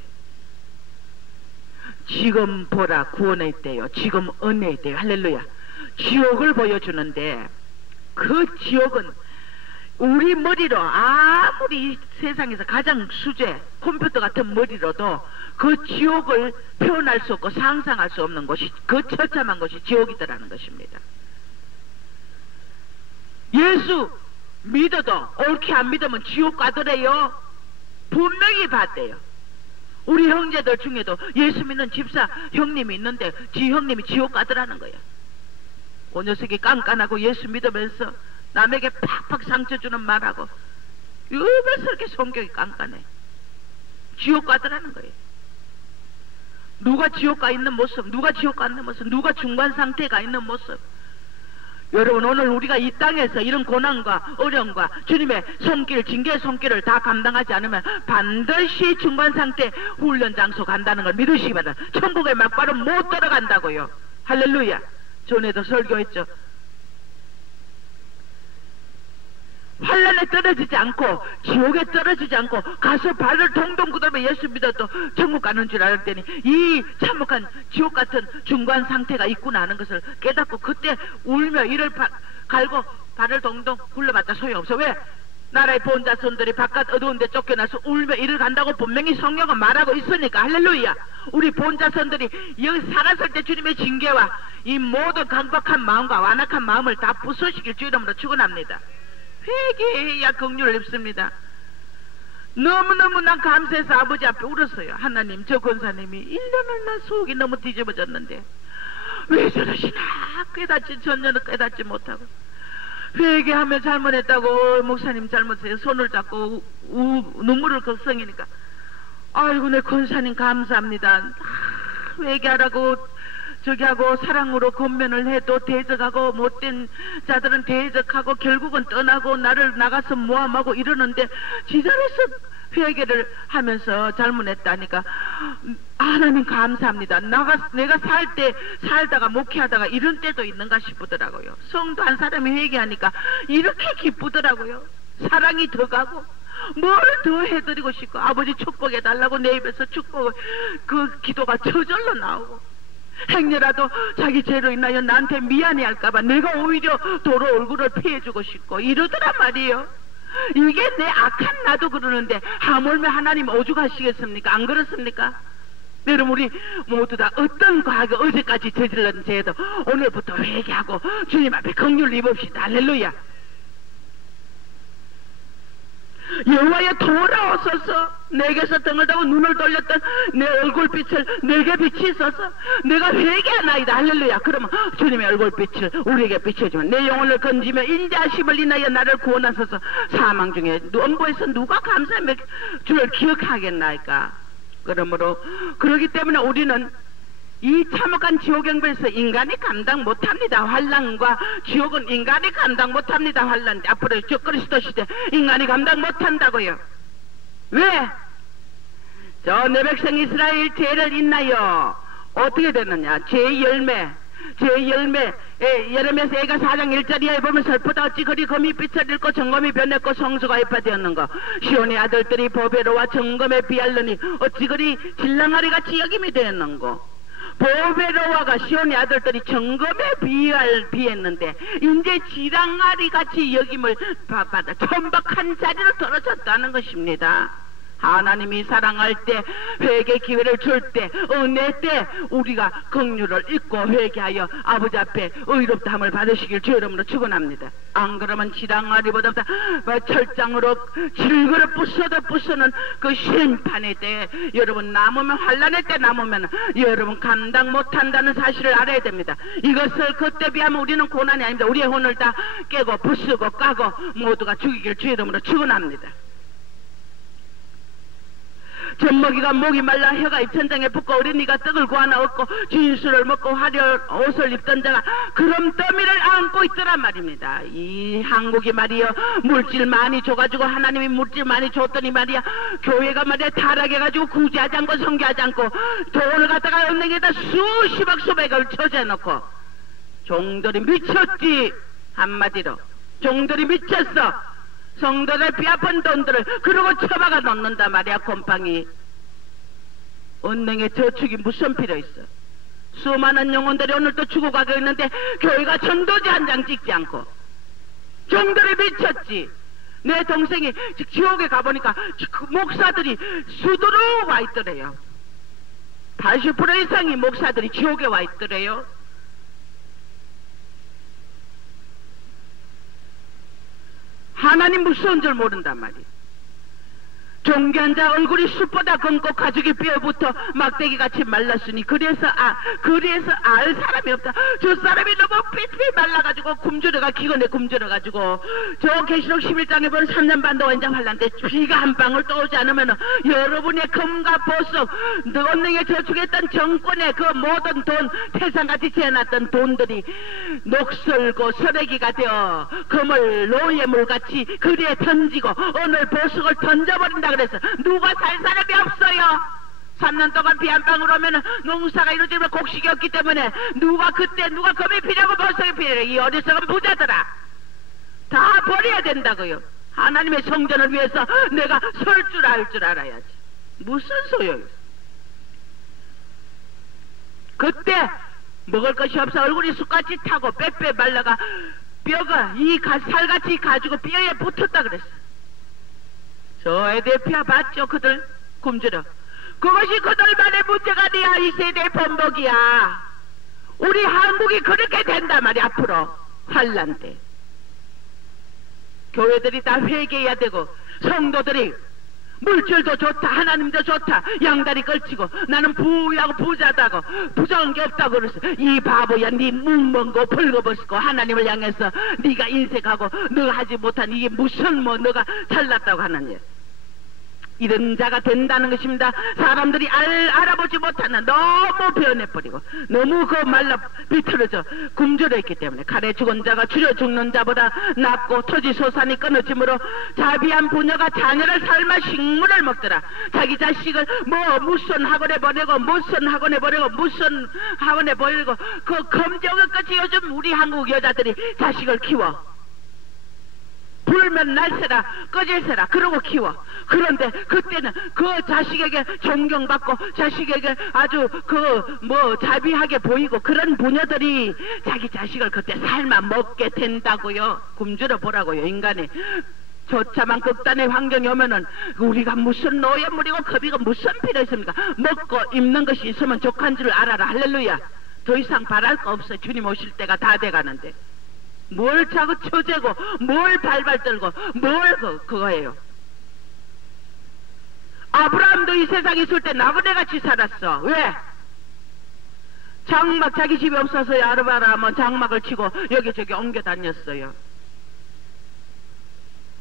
지금 보라 구원의 때요. 지금 은혜의 때요. 할렐루야. 지옥을 보여주는데 그 지옥은 우리 머리로 아무리 이 세상에서 가장 수제 컴퓨터 같은 머리로도 그 지옥을 표현할 수 없고 상상할 수 없는 것이 그 처참한 것이 지옥이더라는 것입니다. 예수 믿어도 옳게 안 믿으면 지옥 가더래요. 분명히 봤대요. 우리 형제들 중에도 예수 믿는 집사 형님이 있는데 지 형님이 지옥 가더라는 거예요. 그 녀석이 깐깐하고 예수 믿으면서 남에게 팍팍 상처 주는 말하고 이러면서 이렇게 성격이 깐깐해. 지옥 가더라는 거예요. 누가 지옥 가 있는 모습, 누가 지옥 가 있는 모습, 누가 중간 상태가 있는 모습. 여러분, 오늘 우리가 이 땅에서 이런 고난과 어려움과 주님의 손길, 징계의 손길을 다 감당하지 않으면 반드시 중간 상태 훈련 장소 간다는 걸 믿으시기 바랍니다. 천국에 막바로 못 들어간다고요. 할렐루야. 전에도 설교했죠. 환란에 떨어지지 않고 지옥에 떨어지지 않고 가서 발을 동동 구더며 예수 믿어도 천국 가는 줄 알았더니 이 참혹한 지옥 같은 중간 상태가 있구나 하는 것을 깨닫고 그때 울며 이를 갈고 발을 동동 굴러봤다 소용없어. 왜? 나라의 본자손들이 바깥 어두운 데 쫓겨나서 울며 이를 간다고 분명히 성경은 말하고 있으니까. 할렐루야. 우리 본자손들이 여기 살았을 때 주님의 징계와 이 모든 강박한 마음과 완악한 마음을 다 부수시킬 주 이름으로 축원합니다. 회개해야 긍휼을 입습니다. 너무너무 난 감사해서 아버지 앞에 울었어요. 하나님, 저 권사님이 1년을 나 속이 너무 뒤집어졌는데 왜 저러시나 깨닫지, 전혀는 깨닫지 못하고 회개하며 잘못했다고 목사님 잘못해서 손을 잡고 눈물을 걱성이니까 아이고 내 권사님 감사합니다. 회개하라고 저기 하고 사랑으로 권면을 해도 대적하고 못된 자들은 대적하고 결국은 떠나고 나를 나가서 모함하고 이러는데 지자리에서 회개를 하면서 잘못했다니까 하나님 감사합니다. 내가 살다가 목회하다가 이런 때도 있는가 싶더라고요. 성도 한 사람이 회개하니까 이렇게 기쁘더라고요. 사랑이 더 가고 뭘 더 해드리고 싶고 아버지 축복해달라고 내 입에서 축복 그 기도가 저절로 나오고 행여라도 자기 죄로 인하여 나한테 미안해 할까봐 내가 오히려 도로 얼굴을 피해주고 싶고 이러더란 말이에요. 이게 내 악한 나도 그러는데 하물며 하나님 오죽하시겠습니까? 안 그렇습니까? 여러분, 우리 모두 다 어떤 과거 어제까지 저질렀는 죄도 오늘부터 회개하고 주님 앞에 긍휼을 입읍시다. 할렐루야. 여호와여 돌아오소서. 내게서 등을 대고 눈을 돌렸던 내 얼굴빛을 내게 비치소서. 내가 회개하나이다. 할렐루야. 그러면 주님의 얼굴빛을 우리에게 비춰주면 내 영혼을 건지며 인자하심을 인하여 나를 구원하소서. 사망 중에 엄보에서 누가 감사의 주를 기억하겠나이까. 그러므로 그렇기 때문에 우리는 이 참혹한 지옥경배에서 인간이 감당 못합니다. 환난과 지옥은 인간이 감당 못합니다. 환난 앞으로 저 그리스도 시대 인간이 감당 못한다고요. 왜? 저 내 백성 이스라엘 죄를 인하여 어떻게 됐느냐. 죄의 열매 예레미야서 애가 4장 1절이에 보면 슬프다 어찌 그리 검이 빛을 잃고 정검이 변했고 성소가 입화되었는가. 시온의 아들들이 보배로와 정검에 비하려니 어찌 그리 질랑아리 같이 여김이 되었는고. 보베로와가 시온의 아들들이 정검에 비했는데 이제 지랑아리 같이 여김을 받아 천박한 자리로 떨어졌다는 것입니다. 하나님이 사랑할 때 회개 기회를 줄 때 은혜 때 우리가 긍휼을 잊고 회개하여 아버지 앞에 의롭다함을 받으시길 주 이름으로 축원합니다. 안 그러면 지랑아리보다 철장으로 질그러 부서는 그 심판의 때 여러분 남으면 환난의 때 남으면 여러분 감당 못한다는 사실을 알아야 됩니다. 이것을 그때 비하면 우리는 고난이 아닙니다. 우리의 혼을 다 깨고 부수고 까고 모두가 죽이길 주 이름으로 축원합니다. 젖먹이가 목이 말라 혀가 입천장에 붙고 어린이가 떡을 구하나 얻고 진술을 먹고 화려한 옷을 입던 자가 그럼 더미를 안고 있더란 말입니다. 이 한국이 말이요 물질 많이 줘가지고 하나님이 물질 많이 줬더니 말이야 교회가 말이야 타락해가지고 구제하지 않고 성교하지 않고 돈을 갖다가 은행에다 수십억 수백을 쳐재놓고 종들이 미쳤지. 한마디로 종들이 미쳤어. 성도들 뼈아픈 돈들을 그러고 처박아 놓는단 말이야. 곰팡이 은행에 저축이 무슨 필요 있어. 수많은 영혼들이 오늘도 죽어가고 있는데 교회가 전도지 한 장 찍지 않고 종들이 미쳤지. 내 동생이 지옥에 가보니까 그 목사들이 수두로 와 있더래요. 80% 이상이 목사들이 지옥에 와 있더래요. 하나님 무서운 줄 모른단 말이에요. 존귀한 자 얼굴이 숯보다 검고 가죽이 뼈부터 막대기같이 말랐으니 그래서 알 사람이 없다. 저 사람이 너무 삐삐 말라가지고 굶주려가 기근에 굶주려가지고 저 계시록 11장에 보면 3년 반 동안 이제 환란 때 비가 한 방울 또 오지 않으면 여러분의 금과 보석 언능에 저축했던 정권의 그 모든 돈 태산같이 재놨던 돈들이 녹슬고 쓰레기가 되어 금을 노예물같이 그리에 던지고 오늘 보석을 던져버린다. 그래서 누가 살 사람이 없어요. 3년 동안 비 한 방울 오면 농사가 이루어지면 곡식이 없기 때문에 누가 금이 필요하고 보석이 필요해. 이 어리석은 부자들아 다 버려야 된다고요. 하나님의 성전을 위해서 내가 설 줄 알 줄 알아야지. 무슨 소용이야. 그때 먹을 것이 없어 얼굴이 숯같이 타고 빼빼 말라가 뼈가 살같이 가지고 뼈에 붙었다 그랬어. 저 에데피아 봤죠? 그들 굶주려. 그것이 그들만의 문제가 아니야. 이 세대의 번복이야. 우리 한국이 그렇게 된단 말이야. 앞으로 환란 때 교회들이 다 회개해야 되고 성도들이 물질도 좋다 하나님도 좋다 양다리 걸치고 나는 부유하고 부자다고 부정한 게 없다고 그랬어. 이 바보야 네 문먼고 벌거벗고 하나님을 향해서 네가 인색하고 너가 하지 못한 이게 무슨 너가 잘났다고 하느냐. 이런 자가 된다는 것입니다. 사람들이 알아보지 못하는 너무 변해버리고 너무 말라 비틀어져 굶주려 있기 때문에 칼에 죽은 자가 줄여 죽는 자보다 낫고 토지 소산이 끊어짐으로 자비한 부녀가 자녀를 삶아 식물을 먹더라. 자기 자식을 무슨 학원에 보내고 무슨 학원에 보내고 무슨 학원에 보내고 그 검정을 끝이 요즘 우리 한국 여자들이 자식을 키워. 불면 날새라 꺼질새라 그러고 키워. 그런데 그때는 그 자식에게 존경받고 자식에게 아주 자비하게 보이고 그런 부녀들이 자기 자식을 그때 삶아 먹게 된다고요. 굶주려 보라고요. 인간이 조차만 극단의 환경이 오면은 우리가 무슨 노예물이고 겁이고 무슨 필요 있습니까? 먹고 입는 것이 있으면 족한 줄 알아라. 할렐루야. 더 이상 바랄 거 없어. 주님 오실 때가 다 돼가는데 뭘 자꾸 처재고 뭘 발발 떨고 뭘 그거예요. 아브라함도 이 세상에 있을 때 나그네같이 살았어. 왜? 장막 자기 집이 없어서 아르바라 장막을 치고 여기저기 옮겨 다녔어요.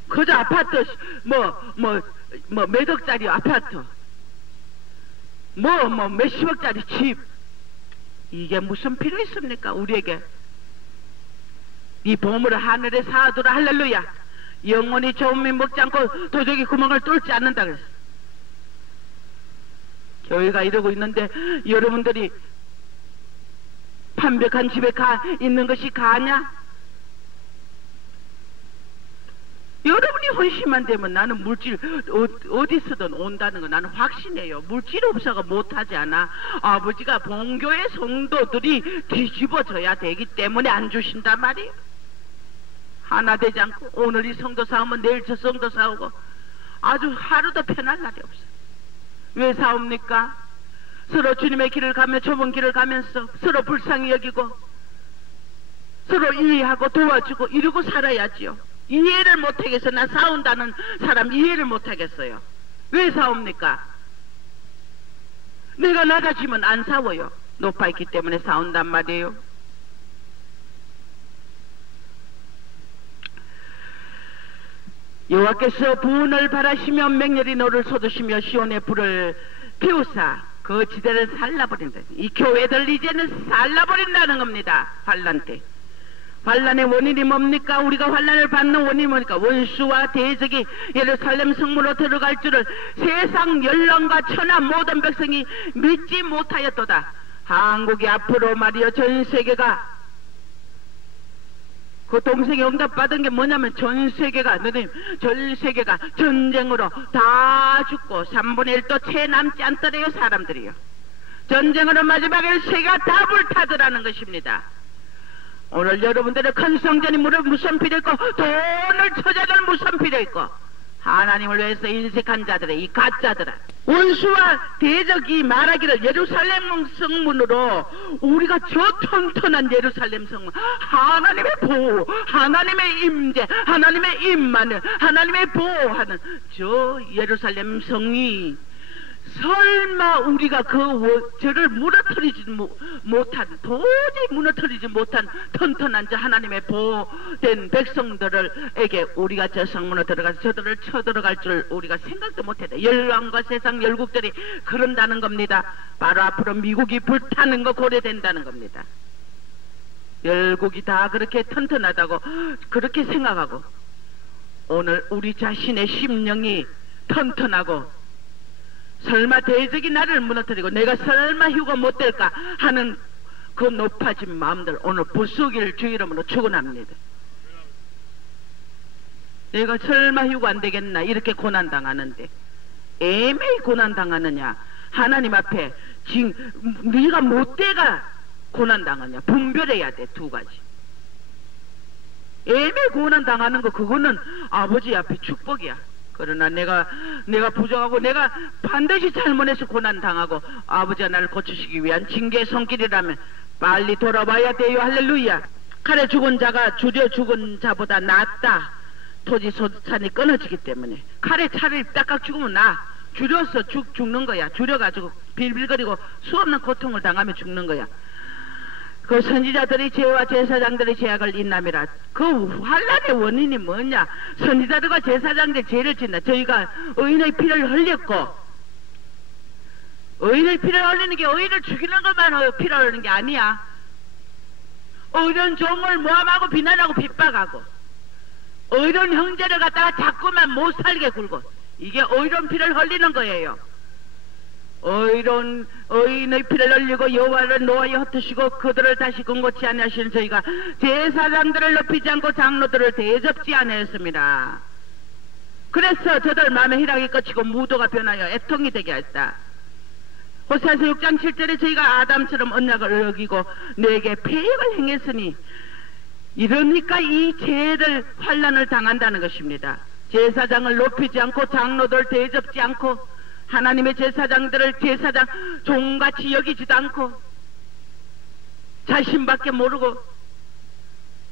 그저 아파트 몇 억짜리 아파트 몇십억짜리 집 이게 무슨 필요 있습니까 우리에게. 이 보물을 하늘에 쌓아두라. 할렐루야. 영원히 좋은 미 먹지 않고 도저히 구멍을 뚫지 않는다 그랬어. 교회가 이러고 있는데 여러분들이 판벽한 집에 있는 것이 가냐? 여러분이 헌신만 되면 나는 물질 어디서든 온다는 거 나는 확신해요. 물질 없어가 못하지 않아. 아버지가 본교의 성도들이 뒤집어져야 되기 때문에 안 주신단 말이에요. 하나 되지 않고 오늘 이 성도 싸우면 내일 저 성도 싸우고 아주 하루도 편할 날이 없어요. 왜 싸웁니까? 서로 주님의 길을 가며 좁은 길을 가면서 서로 불쌍히 여기고 서로 이해하고 도와주고 이러고 살아야지요. 이해를 못하겠어. 나 싸운다는 사람 이해를 못하겠어요. 왜 싸웁니까? 내가 낮아지면 안 싸워요. 높아있기 때문에 싸운단 말이에요. 여호와께서 부은을 바라시며 맹렬히 노를 쏟으시며 시온의 불을 피우사 그 지대를 살라버린다. 이 교회들 이제는 살라버린다는 겁니다. 환란 때. 환란의 원인이 뭡니까? 우리가 환란을 받는 원인이 뭡니까? 원수와 대적이 예루살렘 성문으로 들어갈 줄을 세상 연령과 천하 모든 백성이 믿지 못하였도다. 한국이 앞으로 말이여 전 세계가 그 동생이 응답받은 게 뭐냐면 전 세계가 전쟁으로 다 죽고 3분의 1도 채 남지 않더래요. 사람들이요. 전쟁으로 마지막에 세계가 다 불타더라는 것입니다. 오늘 여러분들의 큰 성전이 무슨 필요 있고 돈을 처자들 무슨 필요 있고 하나님을 위해서 인색한 자들의 이 가짜들아 원수와 대적이 말하기를 예루살렘 성문으로 우리가 저 튼튼한 예루살렘 성문, 하나님의 보호, 하나님의 임재, 하나님의 임만을, 하나님의 보호하는 저 예루살렘 성이 설마 우리가 저를 무너뜨리지 못한, 도저히 무너뜨리지 못한 튼튼한 저 하나님의 보호된 백성들에게 우리가 저 성문에 들어가서 저들을 쳐들어갈 줄 우리가 생각도 못했다. 열왕과 세상 열국들이 그런다는 겁니다. 바로 앞으로 미국이 불타는 거 고려된다는 겁니다. 열국이 다 그렇게 튼튼하다고 그렇게 생각하고, 오늘 우리 자신의 심령이 튼튼하고 설마 대적이 나를 무너뜨리고 내가 설마 휴가 못 될까 하는 그 높아진 마음들 오늘 부수기를 주 이름으로 축원합니다. 내가 설마 휴가 안 되겠나 이렇게 고난당하는데 애매히 고난당하느냐, 하나님 앞에 네가 못 돼가 고난당하냐, 분별해야 돼. 두 가지. 애매히 고난당하는 거 그거는 아버지 앞에 축복이야. 그러나 내가 부정하고 내가 반드시 잘못해서 고난당하고 아버지가 나를 고치시기 위한 징계의 손길이라면 빨리 돌아와야 돼요. 할렐루야. 칼에 죽은 자가 주려 죽은 자보다 낫다. 토지 소산이 끊어지기 때문에 칼에 차를 딱딱 죽으면 줄여서 죽는 거야. 줄여가지고 빌빌거리고 수없는 고통을 당하며 죽는 거야. 그 선지자들의 죄와 제사장들의 죄악을 인남이라. 그 환란의 원인이 뭐냐? 선지자들과 제사장들의 죄를 짓나. 저희가 의인의 피를 흘렸고, 의인의 피를 흘리는 게 의인을 죽이는 것만 피를 흘리는 게 아니야. 의인 종을 모함하고 비난하고 핍박하고, 의인 형제를 갖다가 자꾸만 못 살게 굴고, 이게 의인 피를 흘리는 거예요. 의인의 피를 흘리고 여호와를 노하여 흩으시고 그들을 다시 근고치 아니하시는 저희가 제사장들을 높이지 않고 장로들을 대접지 아니하였습니다. 그래서 저들 마음의 희락이 꺼지고 무도가 변하여 애통이 되게 했다. 호세아서 6장 7절에 저희가 아담처럼 언약을 어기고 내게 패역을 행했으니 이러니까 이 죄를 환난을 당한다는 것입니다. 제사장을 높이지 않고 장로들 대접지 않고 하나님의 제사장들을 제사장 종같이 여기지도 않고 자신밖에 모르고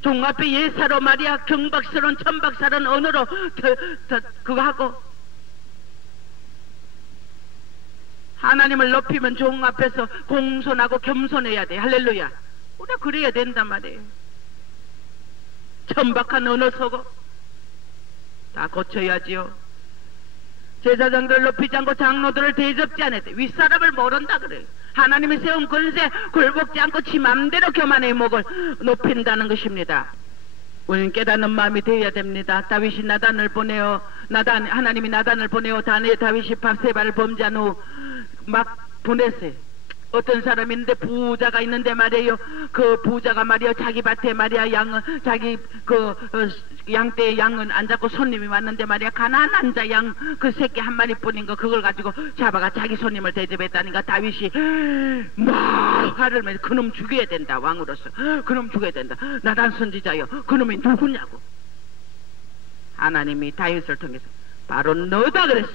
종 앞에 예사로 말이야 경박스러운 천박스러운 언어로 그거 하고, 하나님을 높이면 종 앞에서 공손하고 겸손해야 돼. 할렐루야. 우리가 그래야 된단 말이에요. 천박한 언어 속어 다 고쳐야지요. 제사장들을 높이지 않고 장로들을 대접지 않았대. 윗사람을 모른다 그래요. 하나님이 세운 권세 굴복지 않고 지 맘대로 교만의 목을 높인다는 것입니다. 우리는 깨닫는 마음이 되어야 됩니다. 다윗이 하나님이 나단을 보내어 다윗이 밥세바를 범죄한 후 막 보냈어요. 어떤 사람이 있는데 부자가 있는데 말이에요. 그 부자가 말이에요. 자기 밭에 말이야 자기 양떼에 양은 안 잡고 손님이 왔는데 말이야 가난한 자 양 그 새끼 한 마리뿐인 거 그걸 가지고 잡아가 자기 손님을 대접했다니까 다윗이 막 화를 내서 그놈 죽여야 된다. 왕으로서 그놈 죽여야 된다. 나단 선지자여 그놈이 누구냐고. 하나님이 다윗을 통해서 바로 너다 그랬어.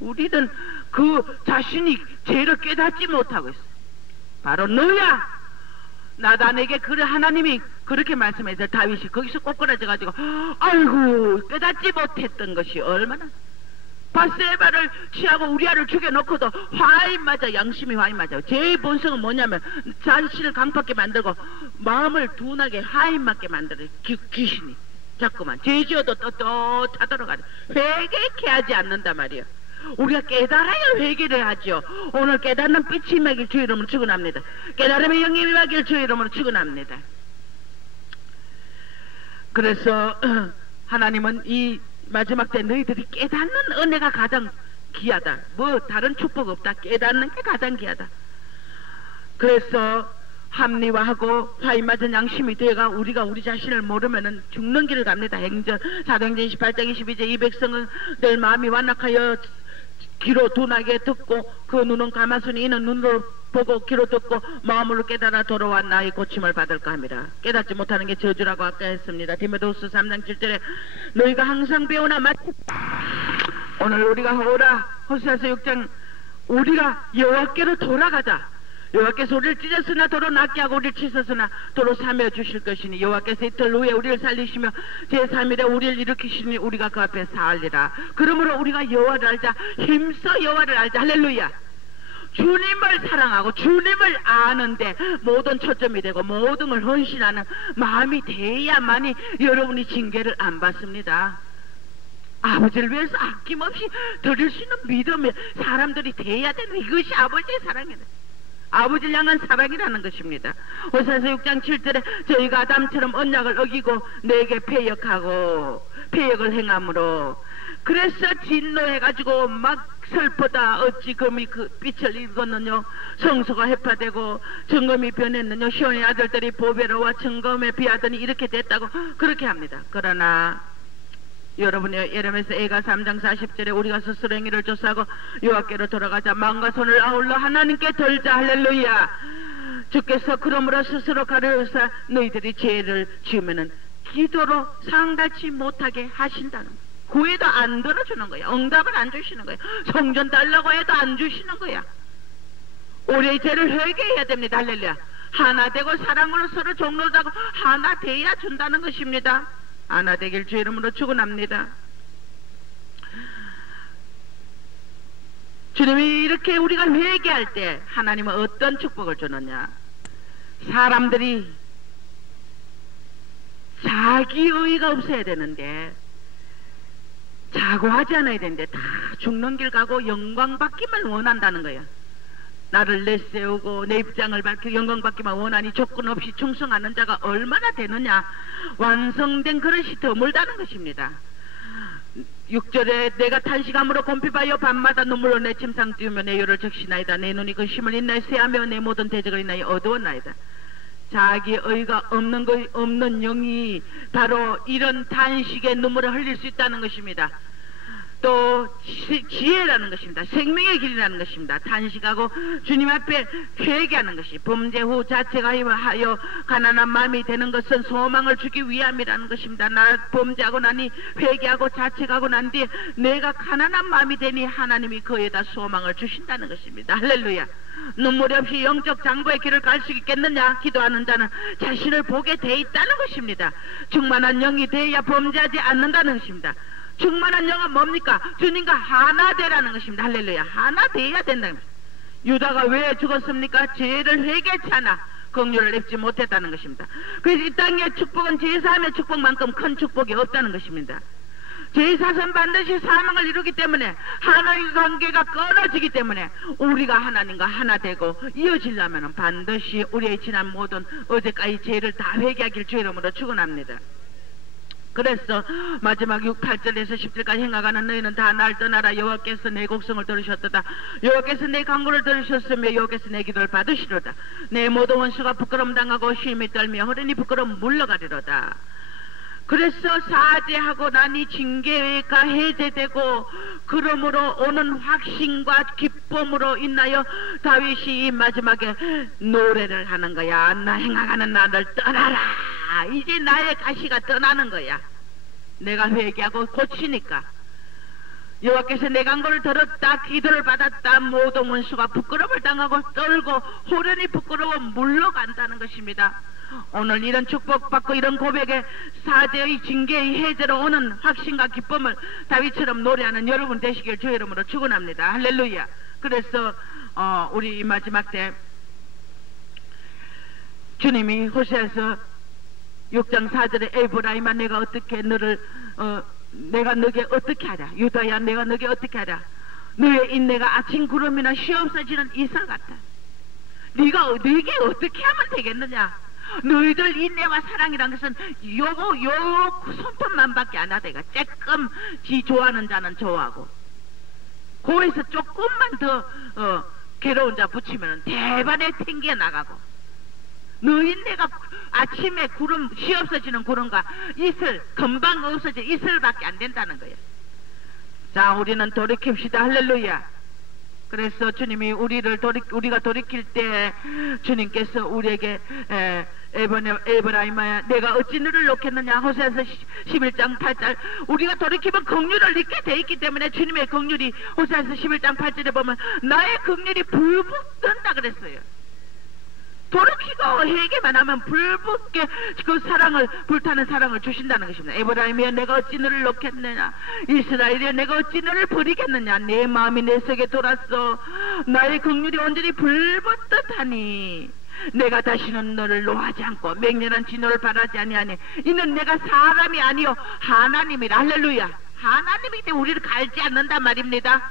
우리는 그 자신이 죄를 깨닫지 못하고 있어. 바로 너야. 나단에게 그래 하나님이 그렇게 말씀해서 다윗이 거기서 꼬꾸라져가지고 아이고 깨닫지 못했던 것이 얼마나. 바세바를 취하고 우리아를 죽여놓고도 화인 맞아. 양심이 화인 맞아. 제 본성은 뭐냐면 자신을 강팍게 만들고 마음을 둔하게 화인 맞게 만들어. 귀신이 자꾸만 죄지어도 또 타들어가죠. 회개케 하지 않는단 말이야. 우리가 깨달아야 회개를 하죠. 오늘 깨닫는 빛이 임하길 주 이름으로 축원합니다. 깨달음의 영이 임하길 주 이름으로 축원합니다. 그래서 하나님은 이 마지막 때 너희들이 깨닫는 은혜가 가장 귀하다. 뭐 다른 축복 없다. 깨닫는 게 가장 귀하다. 그래서 합리화하고 화인맞은 양심이 되어가 우리가 우리 자신을 모르면은 죽는 길을 갑니다. 사도행전 18장 22절 이 백성은 늘 마음이 완악하여 귀로 둔하게 듣고 그 눈은 가만히 이는 눈으로 보고 귀로 듣고 마음으로 깨달아 돌아와 나의 고침을 받을까 합니다. 깨닫지 못하는 게 저주라고 아까 했습니다. 디모데후서 3장 7절에 너희가 항상 배우나 마치 오늘 우리가 오라 호세아서 6장 우리가 여호와께로 돌아가자. 여호와께서 우리를 찢었으나 도로 낫게 하고 우리를 치셨으나 도로 사며 주실 것이니 여호와께서 이틀 후에 우리를 살리시며 제3일에 우리를 일으키시니 우리가 그 앞에 사하리라. 그러므로 우리가 여호와를 알자. 힘써 여호와를 알자. 할렐루야. 주님을 사랑하고 주님을 아는데 모든 초점이 되고 모든 걸 헌신하는 마음이 돼야만이 여러분이 징계를 안 받습니다. 아버지를 위해서 아낌없이 드릴 수 있는 믿음의 사람들이 돼야 되는 이것이 아버지의 사랑이다. 아버지를 향한 사랑이라는 것입니다. 호세아서 6장 7절에 저희가 아담처럼 언약을 어기고 내게 패역을 행함으로 그래서 진노해가지고 막 슬프다 어찌 금이 그 빛을 잃었느냐 성소가 해파되고 정금이 변했느냐 시온의 아들들이 보배로와 정금에 비하더니 이렇게 됐다고 그렇게 합니다. 그러나 여러분이 예레미야서 애가 3장 40절에 우리가 스스로 행위를 조사하고 여호와께로 돌아가자. 마음과 손을 아울러 하나님께 들자. 할렐루야. 주께서 그러므로 스스로 가르쳐 너희들이 죄를 지으면은 기도로 상달치 못하게 하신다는 거야. 구해도 안 들어주는 거야. 응답을 안 주시는 거야. 성전 달라고 해도 안 주시는 거야. 우리의 죄를 회개해야 됩니다. 할렐루야. 하나 되고 사랑으로 서로 종로하고 하나 돼야 준다는 것입니다. 하나 되길 주 이름으로 축원합니다. 주님이 이렇게 우리가 회개할 때 하나님은 어떤 축복을 주느냐. 사람들이 자기 의의가 없어야 되는데 자고하지 않아야 되는데 다 죽는 길 가고 영광 받기만 원한다는 거예요. 나를 내세우고 내 입장을 밝히고 영광 받기만 원하니 조건 없이 충성하는 자가 얼마나 되느냐. 완성된 그릇이 드물다는 것입니다. 6절에 내가 탄식함으로 곰핍하여 밤마다 눈물로 내 침상 띄우며 내 혀를 적시나이다. 내 눈이 그 힘을 인하여 쇠하며 내 모든 대적을 인하여 어두웠나이다. 자기 의가 없는 영이 바로 이런 탄식의 눈물을 흘릴 수 있다는 것입니다. 또 지혜라는 것입니다. 생명의 길이라는 것입니다. 탄식하고 주님 앞에 회개하는 것이 범죄 후 자책하 하여 가난한 마음이 되는 것은 소망을 주기 위함이라는 것입니다. 나 범죄하고 나니 회개하고 자책하고 난 뒤에 내가 가난한 마음이 되니 하나님이 그에다 소망을 주신다는 것입니다. 할렐루야. 눈물이 없이 영적 장부의 길을 갈 수 있겠느냐. 기도하는 자는 자신을 보게 돼 있다는 것입니다. 충만한 영이 돼야 범죄하지 않는다는 것입니다. 충만한 영은 뭡니까? 주님과 하나 되라는 것입니다. 할렐루야. 하나 돼야 된다는 것입니다. 유다가 왜 죽었습니까? 죄를 회개치 않아 긍휼을 입지 못했다는 것입니다. 그래서 이 땅의 축복은 제사함의 축복만큼 큰 축복이 없다는 것입니다. 제사는 반드시 사망을 이루기 때문에 하나님과 관계가 끊어지기 때문에 우리가 하나님과 하나 되고 이어지려면 반드시 우리의 지난 모든 어제까지 죄를 다 회개하길 주 이름으로 축원합니다. 그래서 마지막 8절에서 10절까지 행하가는 너희는 다 날 떠나라. 여호와께서 내 곡성을 들으셨도다. 여호와께서 내 간구를 들으셨으며 여호와께서 내 기도를 받으시로다. 내 모든 원수가 부끄러움 당하고 쉼이 떨며 허련히 부끄러움 물러가리로다. 그래서 사죄하고 나니 징계가 해제되고 그러므로 오는 확신과 기쁨으로 인하여 다윗이 이 마지막에 노래를 하는 거야. 나 행하가는 나를 떠나라. 이제 나의 가시가 떠나는 거야. 내가 회개하고 고치니까. 여호와께서 내 간구를 들었다. 기도를 받았다. 모든 원수가 부끄러움을 당하고 떨고 호련히 부끄러워 물러간다는 것입니다. 오늘 이런 축복받고 이런 고백에 사죄의 징계의 해제로 오는 확신과 기쁨을 다윗처럼 노래하는 여러분 되시길 주의 이름으로 축원합니다. 할렐루야. 그래서 우리 이 마지막 때 주님이 호세아서 6장 4절에 에브라임아 내가 어떻게 너를 내가 너게 어떻게 하랴. 유다야 내가 너게 어떻게 하랴. 너의 인내가 아침 구름이나 쉬없어지는 이슬 같다. 네가 너에게 어떻게 하면 되겠느냐. 너희들 인내와 사랑이란 것은 요 손톱만밖에 안 하대가. 조금 지 좋아하는 자는 좋아하고 거기서 조금만 더 괴로운 자 붙이면 대반에 튕겨 나가고 너희네가 아침에 구름 쉬없어지는 구름과 이슬 금방 없어져 이슬밖에 안 된다는 거예요. 자 우리는 돌이킵시다. 할렐루야. 그래서 주님이 우리가 돌이킬 때 주님께서 우리에게 에브라임아 내가 어찌 너를 놓겠느냐. 호세아서 11장 8절. 우리가 돌이키면 긍휼을 잊게 돼 있기 때문에 주님의 긍휼이 호세아서 11장 8절에 보면 나의 긍휼이 불붙는다 그랬어요. 돌이키고 회개만 하면 불붙게 그 사랑을, 불타는 사랑을 주신다는 것입니다. 에브라임이여 내가 어찌 너를 놓겠느냐. 이스라엘이여 내가 어찌 너를 버리겠느냐. 내 마음이 내 속에 돌았어. 나의 긍휼이 온전히 불붙듯 하니 내가 다시는 너를 노하지 않고 맹렬한 진노를 바라지 아니하니 이는 내가 사람이 아니요 하나님이라. 할렐루야. 하나님이기 때문에 우리를 갈지 않는단 말입니다.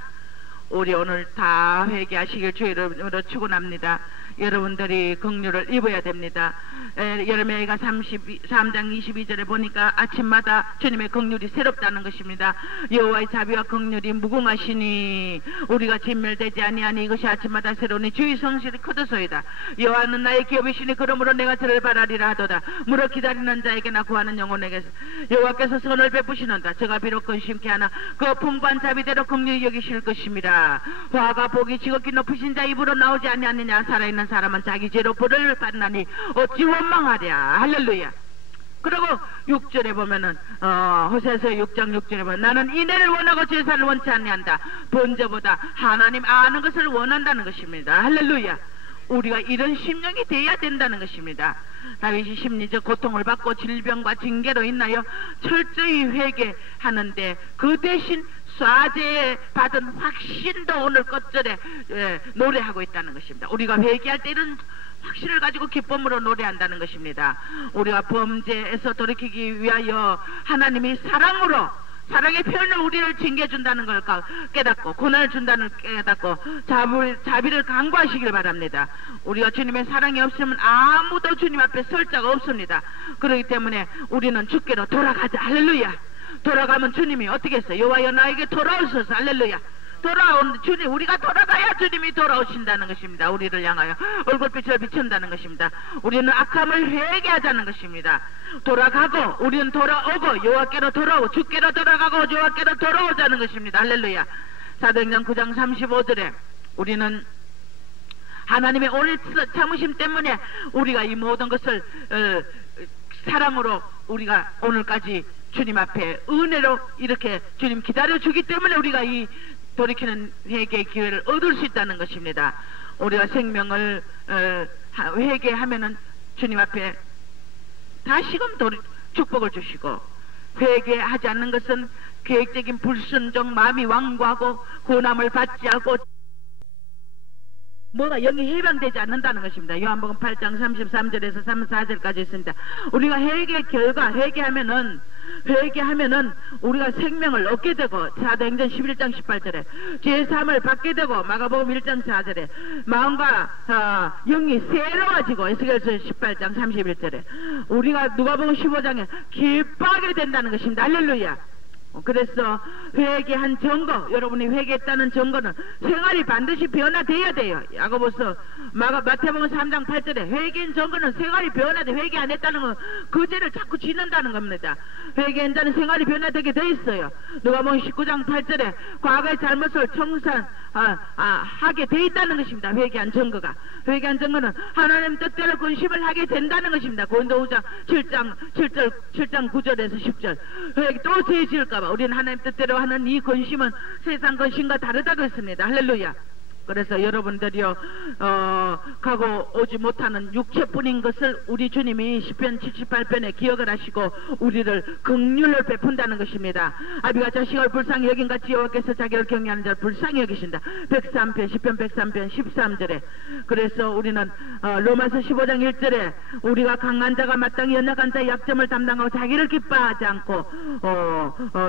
우리 오늘 다 회개하시길 주 이름으로 축원합니다. 여러분들이 긍휼을 입어야 됩니다. 예레미야가 3장 22절에 보니까 아침마다 주님의 긍휼이 새롭다는 것입니다. 여호와의 자비와 긍휼이 무궁하시니 우리가 진멸되지 아니하니 이것이 아침마다 새로우니 주의 성실이 크도소이다. 여호와는 나의 기업이시니 그러므로 내가 저를 바라리라 하도다. 물어 기다리는 자에게나 구하는 영혼에게서 여호와께서 선을 베푸시는다. 저가 비록 근심케 하나 그 풍부한 자비대로 긍휼히 여기실 것입니다. 화가 복이 지극히 높으신 자 입으로 나오지 아니하느냐. 살아있는 사람은 자기 죄로 벌을 받나니 어찌 원망하랴. 할렐루야. 그리고 6절에 보면은 호세아서 6장 6절에 보면 나는 인애를 원하고 제사를 원치 아니한다. 번제보다 하나님 아는 것을 원한다는 것입니다. 할렐루야. 우리가 이런 심령이 돼야 된다는 것입니다. 다윗이 심리적 고통을 받고 질병과 징계로 인하여 철저히 회개하는데 그 대신 쏴제에 받은 확신도 오늘 끝절에 노래하고 있다는 것입니다. 우리가 회개할 때 이런 확신을 가지고 기쁨으로 노래한다는 것입니다. 우리가 범죄에서 돌이키기 위하여 하나님이 사랑으로, 사랑의 표현을 우리를 징계준다는 걸 깨닫고 고난을 준다는 걸 깨닫고 자비를 강구하시길 바랍니다. 우리가 주님의 사랑이 없으면 아무도 주님 앞에 설 자가 없습니다. 그렇기 때문에 우리는 주께로 돌아가자. 할렐루야. 돌아가면 주님이 어떻게 했어요? 여호와여 나에게 돌아오소서. 할렐루야. 돌아온 주님, 우리가 돌아가야 주님이 돌아오신다는 것입니다. 우리를 향하여 얼굴빛을 비춘다는 것입니다. 우리는 악함을 회개하자는 것입니다. 돌아가고 우리는 돌아오고 여호와께로 돌아오고 주께로 돌아가고 여호와께로 돌아오자는 것입니다. 할렐루야. 사도행전 9장 35절에 우리는 하나님의 오래 참으심 때문에 우리가 이 모든 것을 사랑으로 우리가 오늘까지 주님 앞에 은혜로 이렇게 주님 기다려주기 때문에 우리가 이 돌이키는 회개의 기회를 얻을 수 있다는 것입니다. 우리가 생명을 회개하면은 주님 앞에 다시금 축복을 주시고, 회개하지 않는 것은 계획적인 불순종, 마음이 완고하고 후남을 받지 않고 뭐가 영이 해방되지 않는다는 것입니다. 요한복음 8장 33절에서 34절까지 있습니다. 우리가 회개 결과 회개하면은 우리가 생명을 얻게 되고, 사도행전 11장 18절에 죄사함을 받게 되고, 마가복음 1장 4절에 마음과 영이 새로워지고, 에스겔서 18장 31절에 우리가 누가복음 15장에 기뻐하게 된다는 것입니다. 할렐루야. 그래서 회개한 증거, 여러분이 회개했다는 증거는 생활이 반드시 변화되어야 돼요. 야고보서 마태복음 3장 8절에 회개한 증거는 생활이 변화돼. 회개 안 했다는 건 그 죄를 자꾸 짓는다는 겁니다. 회개한 자는 생활이 변화되게 돼 있어요. 누가복음 19장 8절에 과거의 잘못을 하게 돼 있다는 것입니다. 회개한 증거가. 회개한 증거는 하나님 뜻대로 근심을 하게 된다는 것입니다. 고린도 5장 7장 9절에서 10절. 또 죄 지을까 우리는 하나님 뜻대로 하는 이 근심은 세상 근심과 다르다고 했습니다. 할렐루야. 그래서 여러분들이요 가고 오지 못하는 육체뿐인 것을 우리 주님이 시편 78편에 기억을 하시고 우리를 긍휼을 베푼다는 것입니다. 아비가 자식을 불쌍히 여긴 같이 여호와께서 자기를 경외하는 자를 불쌍히 여기신다. 103편 시편 103편 13절에. 그래서 우리는 로마서 15장 1절에 우리가 강한 자가 마땅히 연약한 자의 약점을 담당하고 자기를 기뻐하지 않고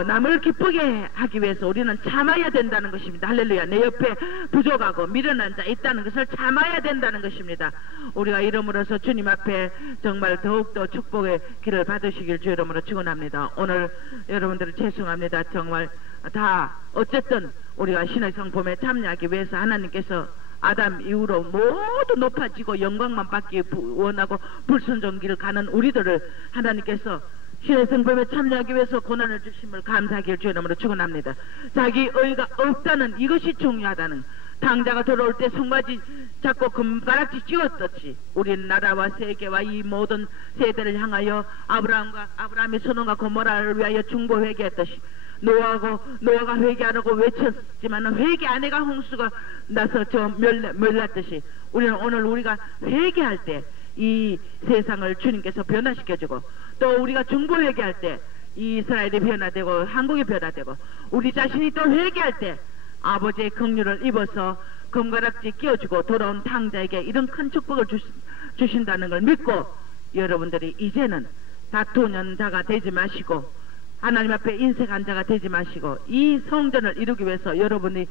남을 기쁘게 하기 위해서 우리는 참아야 된다는 것입니다. 할렐루야. 내 옆에 부족하고 미련한 자 있다는 것을 참아야 된다는 것입니다. 우리가 이름으로서 주님 앞에 정말 더욱더 축복의 길을 받으시길 주 이름으로 축원합니다. 오늘 여러분들을 죄송합니다. 정말 다 어쨌든 우리가 신의 성품에 참여하기 위해서 하나님께서 아담 이후로 모두 높아지고 영광만 받기 원하고 불순종 길을 가는 우리들을 하나님께서 신의 성품에 참여하기 위해서 고난을 주심을 감사하길 주 이름으로 축원합니다. 자기 의가 없다는 이것이 중요하다는, 당자가 돌아올 때 송아지 자꾸 금가락지 쥐었듯이 우리나라와 세계와 이 모든 세대를 향하여 아브라함의 소돔과 고모라를 위하여 중보 회개했듯이 노아가 회개하라고 외쳤지만 회개 안 해가 홍수가 나서 멸랐듯이 우리는 오늘 우리가 회개할 때 이 세상을 주님께서 변화시켜주고 또 우리가 중보 회개할 때 이스라엘이 변화되고 한국이 변화되고 우리 자신이 또 회개할 때 아버지의 긍휼을 입어서 금가락지 끼워주고 돌아온 탕자에게 이런 큰 축복을 주신다는 걸 믿고 여러분들이 이제는 다투는 자가 되지 마시고 하나님 앞에 인색한 자가 되지 마시고 이 성전을 이루기 위해서 여러분이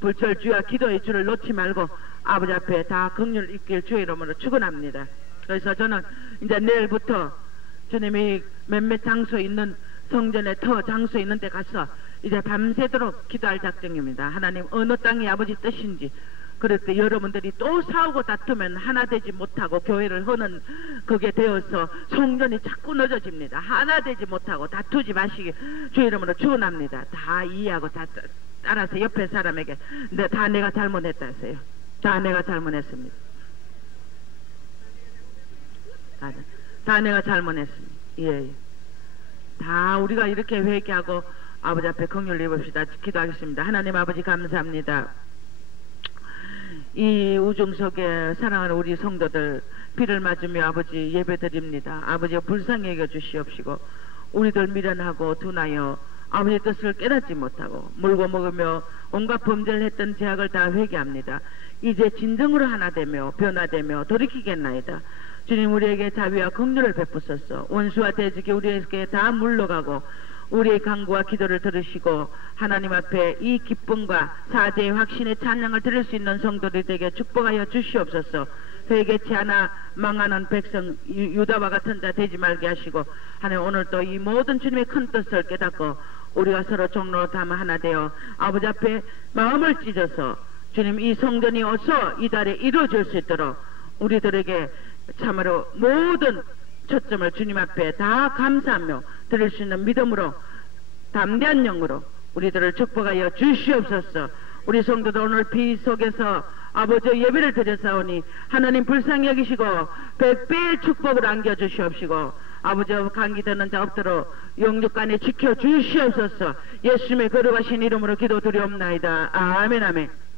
불철주야 기도의 줄을 놓지 말고 아버지 앞에 다 긍휼을 입길 주의 이름으로 축원합니다. 그래서 저는 이제 내일부터 주님이 몇몇 장소에 있는 성전의 장소에 있는 데 가서 이제 밤새도록 기도할 작정입니다. 하나님 어느 땅이 아버지 뜻인지 그럴 때 여러분들이 또 싸우고 다투면 하나 되지 못하고 교회를 허는 그게 되어서 성전이 자꾸 늦어집니다. 하나 되지 못하고 다투지 마시기 주의 이름으로 축원합니다. 다 이해하고 다 따라서 옆에 사람에게 근데 다 내가 잘못했다 하세요. 다 내가 잘못했습니다. 다 내가 잘못했습니다. 예. 다 우리가 이렇게 회개하고 아버지 앞에 긍휼을 입읍시다. 기도하겠습니다. 하나님 아버지 감사합니다. 이 우중 속에 사랑하는 우리 성도들 비를 맞으며 아버지 예배드립니다. 아버지 불쌍히 여겨 주시옵시고 우리들 미련하고 둔하여 아버지 뜻을 깨닫지 못하고 물고 먹으며 온갖 범죄를 했던 죄악을 다 회개합니다. 이제 진정으로 하나 되며 변화되며 돌이키겠나이다. 주님 우리에게 자비와 긍휼을 베푸소서. 원수와 대적이 우리에게 다 물러가고 우리의 간구와 기도를 들으시고 하나님 앞에 이 기쁨과 사죄의 확신의 찬양을 들을 수 있는 성도들이 되게 축복하여 주시옵소서. 회개치 않아 망하는 백성 유다와 같은 자 되지 말게 하시고 하나님 오늘 또 이 모든 주님의 큰 뜻을 깨닫고 우리가 서로 종로로 담아 하나 되어 아버지 앞에 마음을 찢어서 주님 이 성전이 어서 이 달에 이루어질 수 있도록 우리들에게 참으로 모든 초점을 주님 앞에 다 감사하며 드릴 수 있는 믿음으로 담대한 영으로 우리들을 축복하여 주시옵소서. 우리 성도들 오늘 비 속에서 아버지 예배를 드렸사오니 하나님 불쌍히 여기시고 백배의 축복을 안겨주시옵시고 아버지 감기되는 자 없도록 영육간에 지켜주시옵소서. 예수님의 거룩하신 이름으로 기도드리옵나이다. 아멘 아멘.